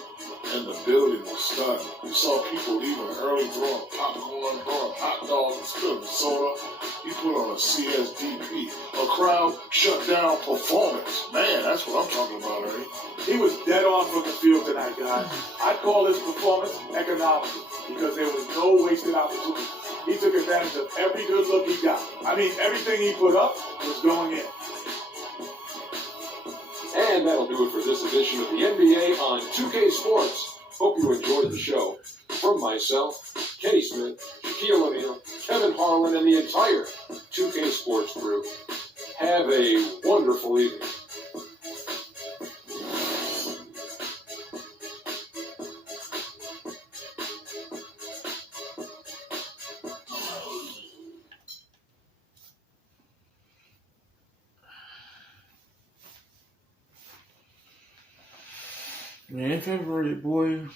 And the building was stunning. You saw people leaving early, throwing popcorn, throwing hot dogs, and spilling soda. He put on a CSDP, a crowd shut down performance. Man, that's what I'm talking about, Ernie. He was dead on from the field tonight, guys. I'd call his performance economical because there was no wasted opportunity. He took advantage of every good look he got. I mean, everything he put up was going in. And that'll do it for this edition of the NBA on 2K Sports. Hope you enjoyed the show. From myself, Kenny Smith, Shaquille O'Neal, Kevin Harlan, and the entire 2K Sports crew, have a wonderful evening. Man, February, boy,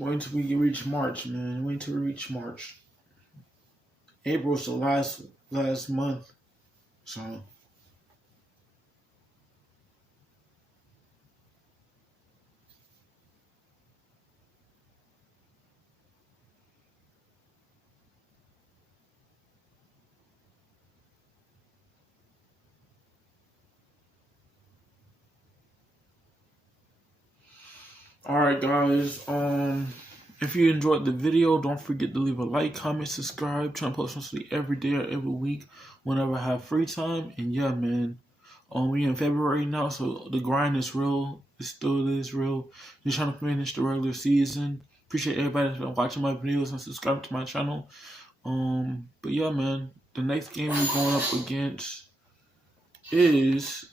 wait till we reach March, man. Wait till we reach March. April's the last month, so. Alright guys, if you enjoyed the video, don't forget to leave a like, comment, subscribe. Trying to post mostly every day or every week whenever I have free time. And yeah, man, we in February now, so the grind is real. It still is real. Just trying to finish the regular season. Appreciate everybody that's been watching my videos and subscribing to my channel. But yeah, man, the next game we're going up against is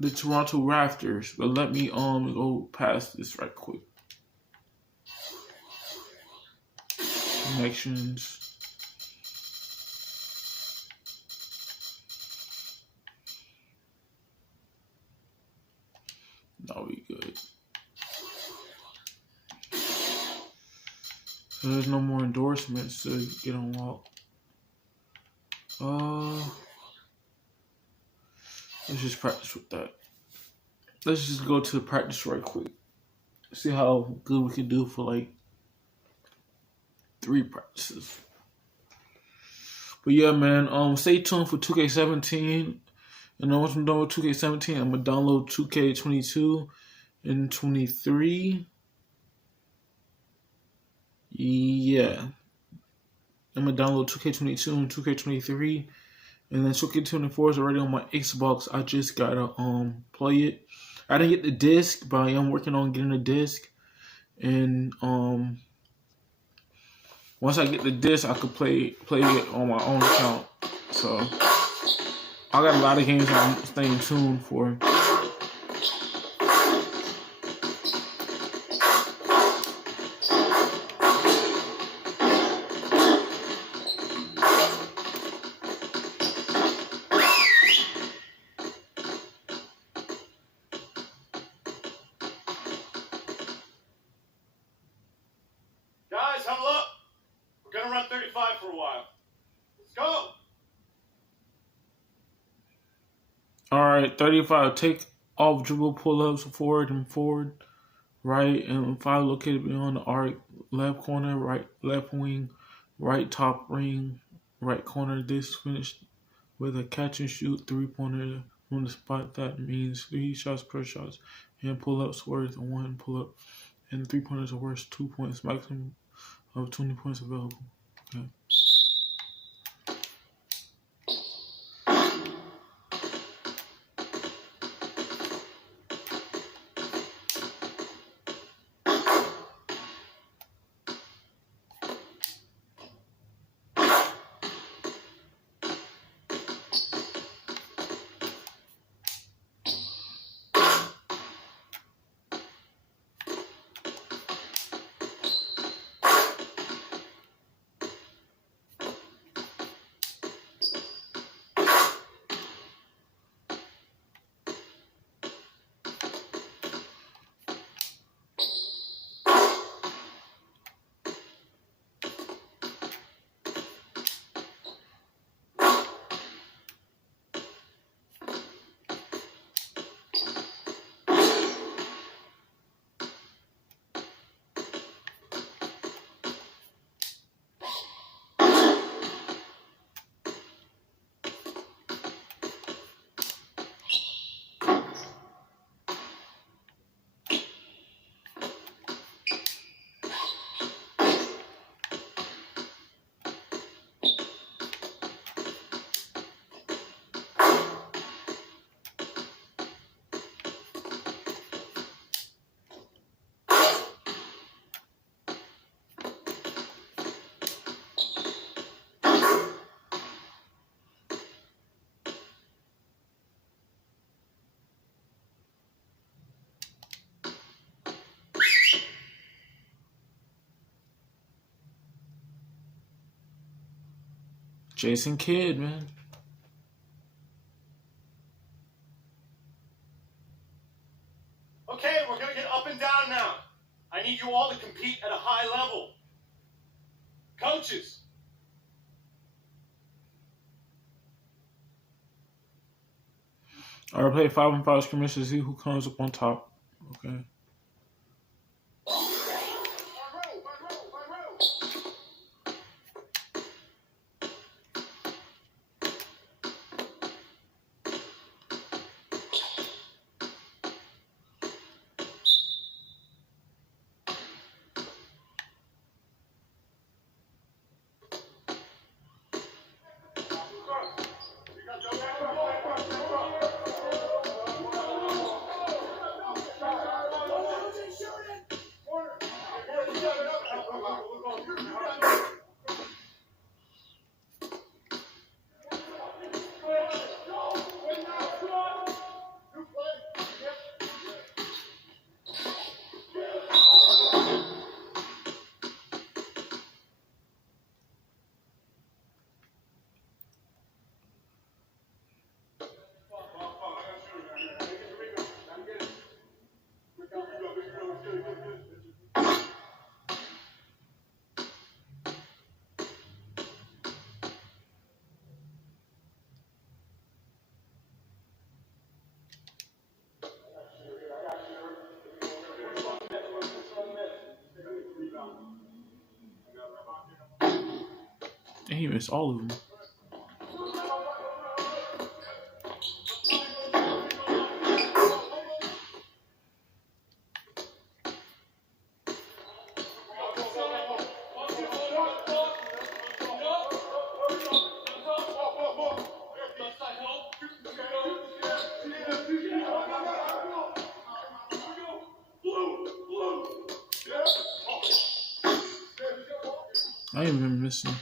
the Toronto Raptors. But let me go past this right quick. Connections. Now we good. There's no more endorsements to get on walk. Let's just practice with that. Let's just go to the practice right quick. See how good we can do for like 3 practices. But yeah, man, stay tuned for 2K17. And once I'm done with 2K17, I'm gonna download 2K22 and 23. Yeah. I'm gonna download 2K22 and 2K23. And then 2K24 is already on my Xbox. I just gotta play it. I didn't get the disc, but I am working on getting a disc. And once I get the disc, I could play it on my own account. So I got a lot of games I'm staying tuned for. Guys, huddle up. We're going to run 35 for a while. Let's go. All right, 35. Take off dribble pull-ups forward and forward, right, and 5 located beyond the arc. Left corner, right, left wing, right top ring, right corner. This finished with a catch and shoot 3-pointer from the spot. That means 3 shots per shot, and pull-ups worth 1 pull-up, and 3-pointers are worth 2 points. Maximum of 20 points available. Okay. Jason Kidd, man. Okay, we're gonna get up and down now. I need you all to compete at a high level. Coaches. All right, play 5-on-5 scrimmages. See who comes up on top. Okay. And he missed all of them. I ain't been missing.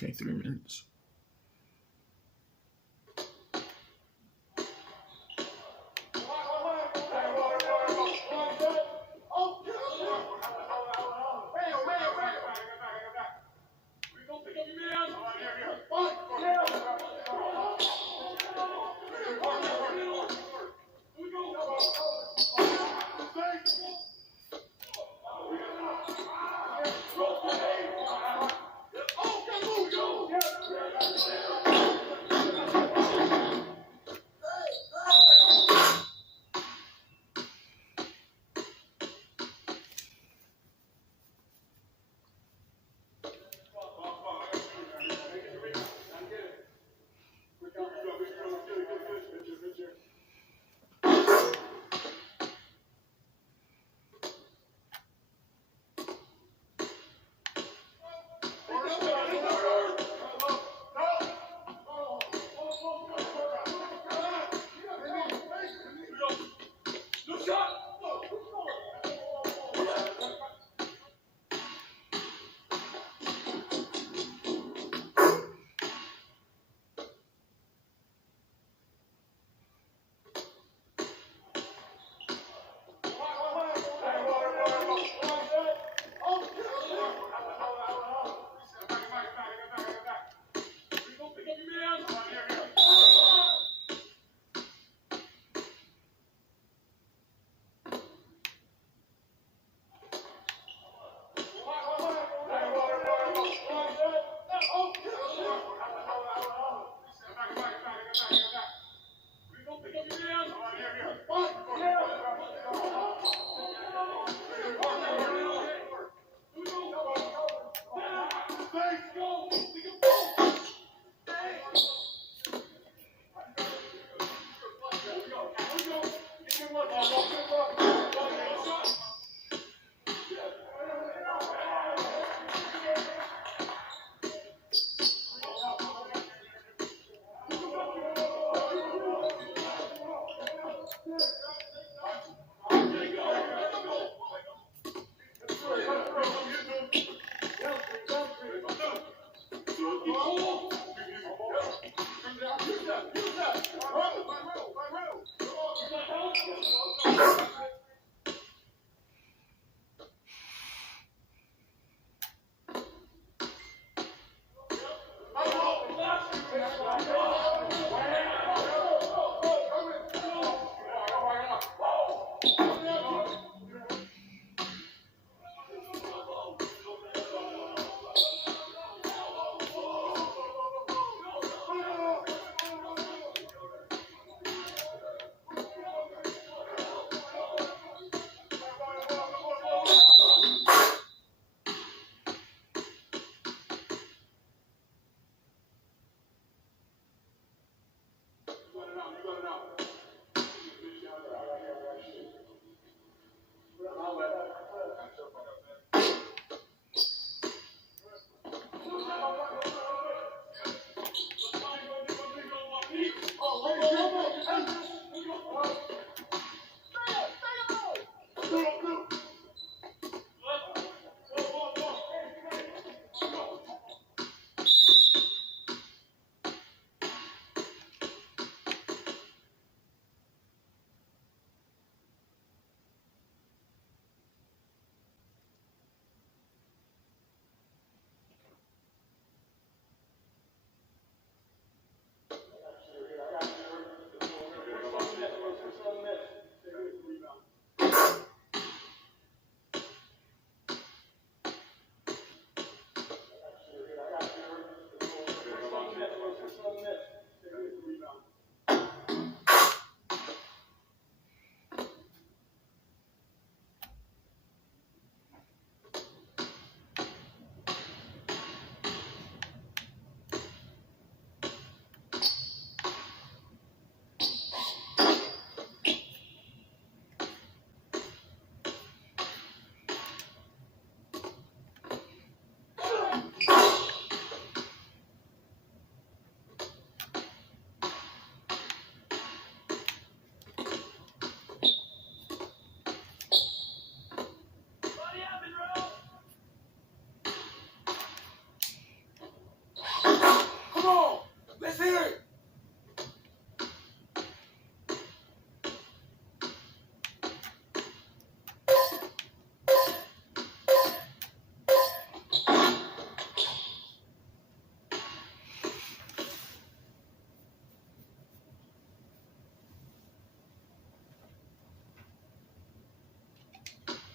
Okay, 3 minutes.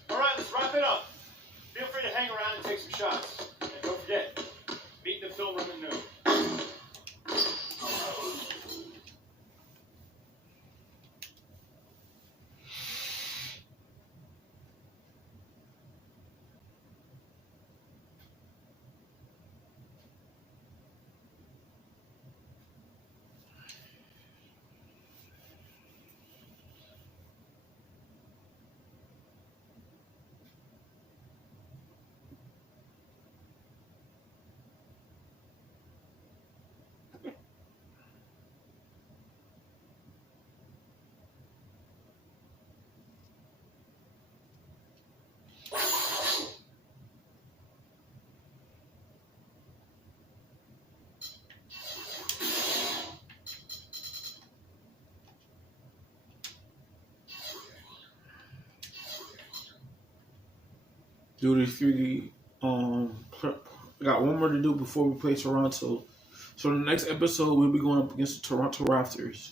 All right, let's wrap it up. Feel free to hang around and take some shots. And don't forget, meet in the film room at noon. Duty free. I got one more to do before we play Toronto. So the next episode we'll be going up against the Toronto Raptors.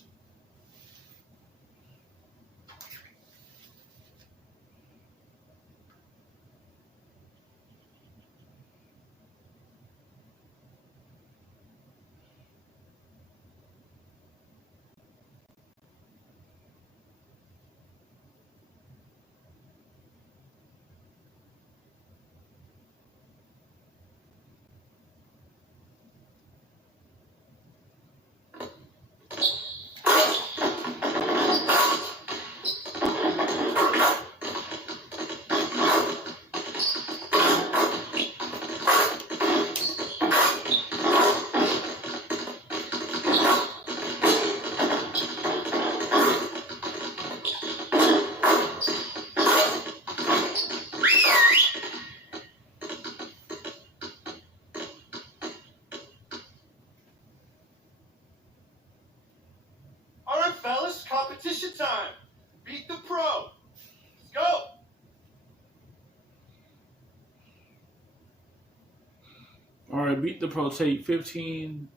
competition time. Beat the pro. Let's go. All right, beat the pro. Take 15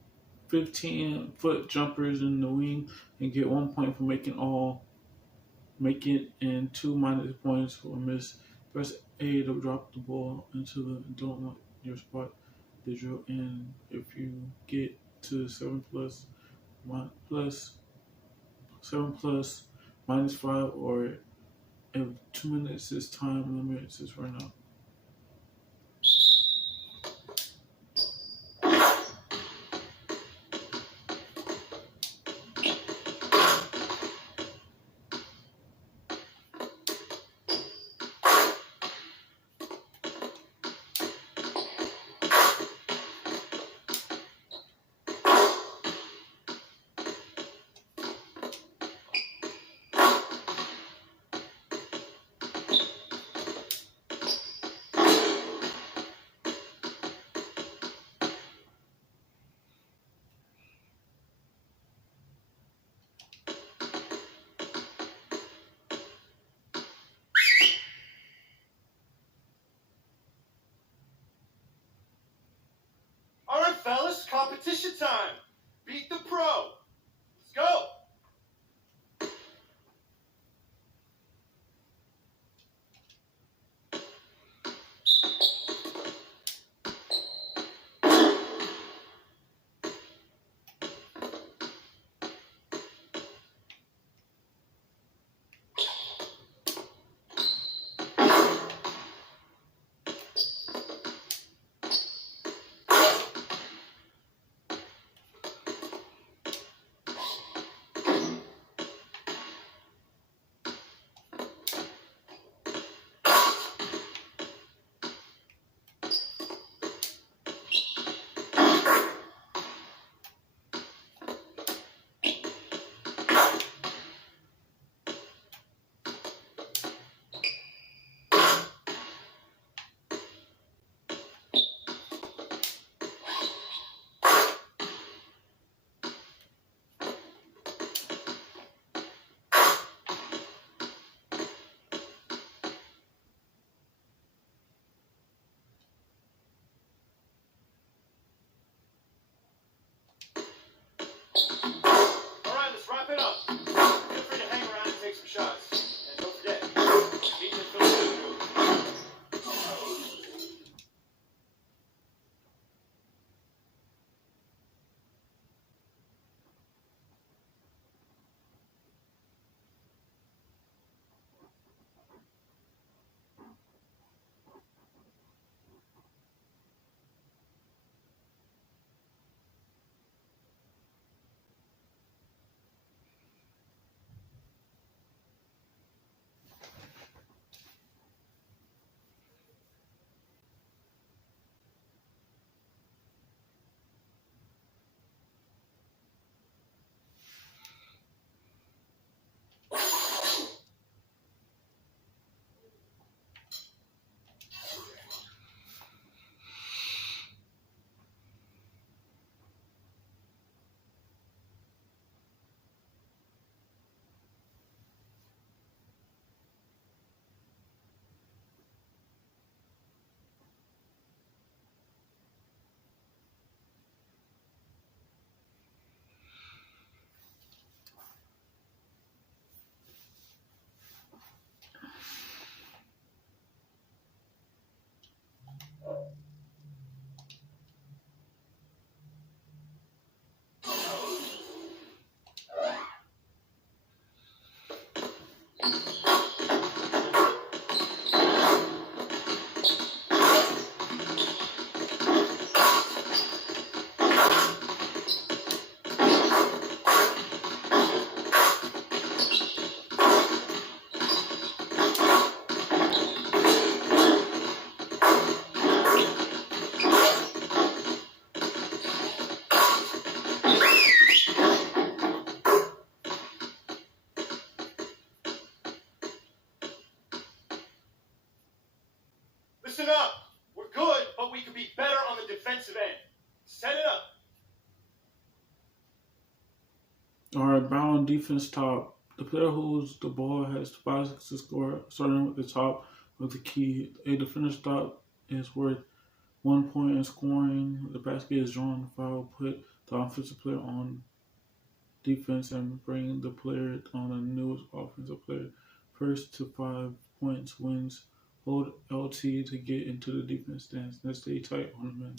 foot jumpers in the wing and get 1 point for making and 2 minus points for miss. Press A to drop the ball into the don't want your spot. The drill, and if you get to 7 plus minus 5, or if 2 minutes is time limit is run out. All right, fellas, competition time. Beat the pro. Let's go. All right, let's wrap it up. Feel free to hang around and take some shots. And don't forget, meet the Philly group. Listen up. We're good, but we could be better on the defensive end. Set it up. All right, bound defense top The player who holds the ball has 5 seconds to score, starting at the top of the key. A defender stop is worth 1 point, and scoring the basket is drawn. Foul, put the offensive player on defense and bring the player on a new offensive player. First to 5 points wins. Hold LT to get into the defense stance and stay tight on the man.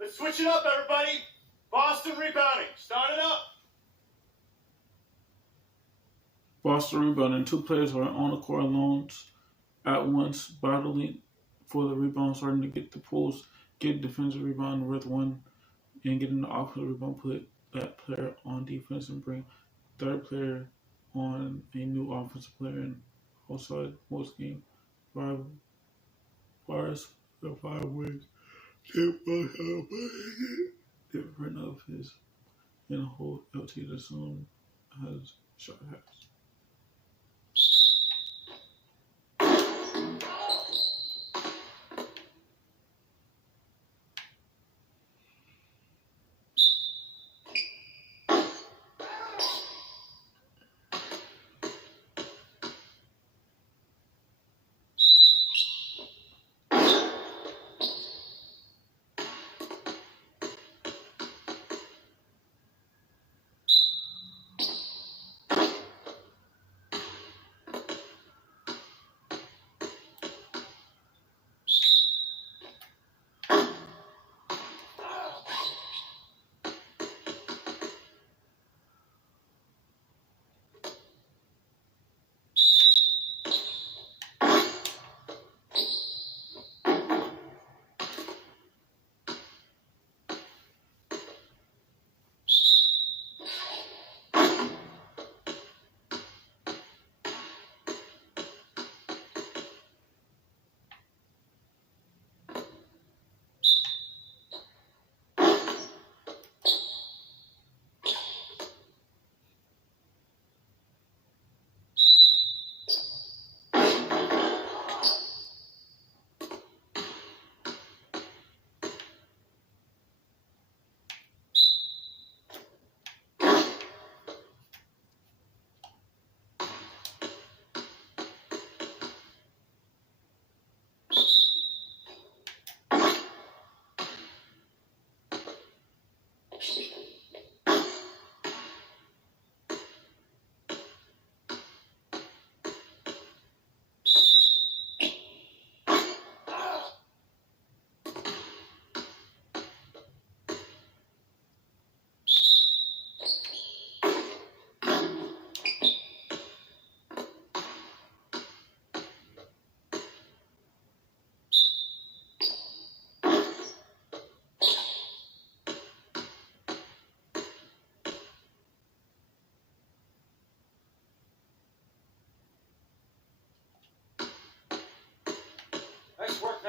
Let's switch it up, everybody. Boston rebounding. Start it up. Boston rebounding. 2 players are on the court alone at once, battling for the rebound, starting to get the pulls, get defensive rebound worth 1, and getting the offensive rebound, put that player on defense and bring third player on a new offensive player and outside most game. 5 bars, 5 wins. Different of his and hold LT the zone has shot has.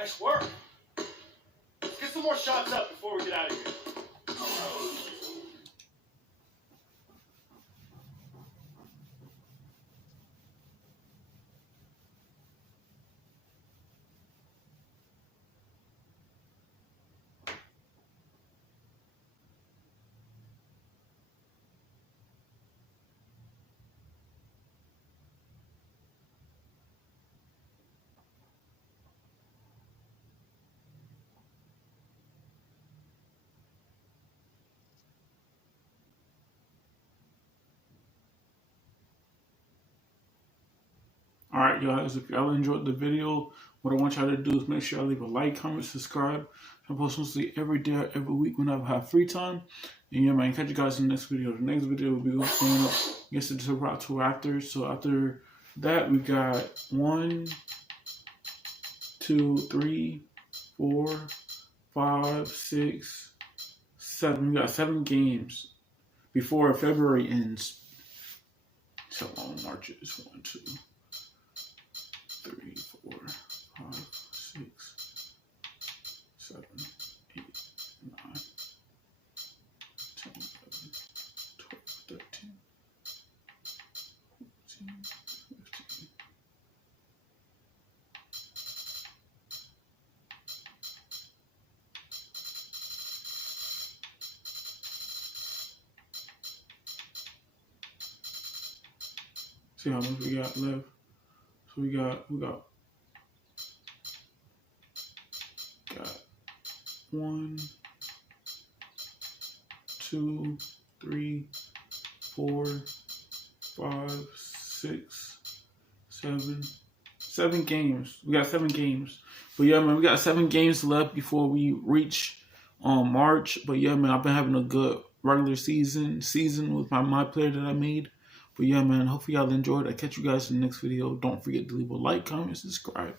Nice work. Let's get some more shots up before we get out of here. Alright guys, if y'all enjoyed the video, what I want y'all to do is make sure y'all leave a like, comment, subscribe. I'm post mostly every day or every week whenever I have free time. And yeah man, catch you guys in the next video. The next video will be going up against the Toronto Raptors. So after that we got 1, 2, 3, 4, 5, 6, 7. We got 7 games before February ends. So long March is 1, 2, 3, 4, 5, 6, 7, 8, 9, 10, 11, 12, 13, 14, 15. See how much we got left. So we got 1, 2, 3, 4, 5, 6, 7 games. We got 7 games. But yeah, man, we got 7 games left before we reach March. But yeah, man, I've been having a good regular season with my player that I made. But yeah, man, hopefully y'all enjoyed. I'll catch you guys in the next video. Don't forget to leave a like, comment, subscribe.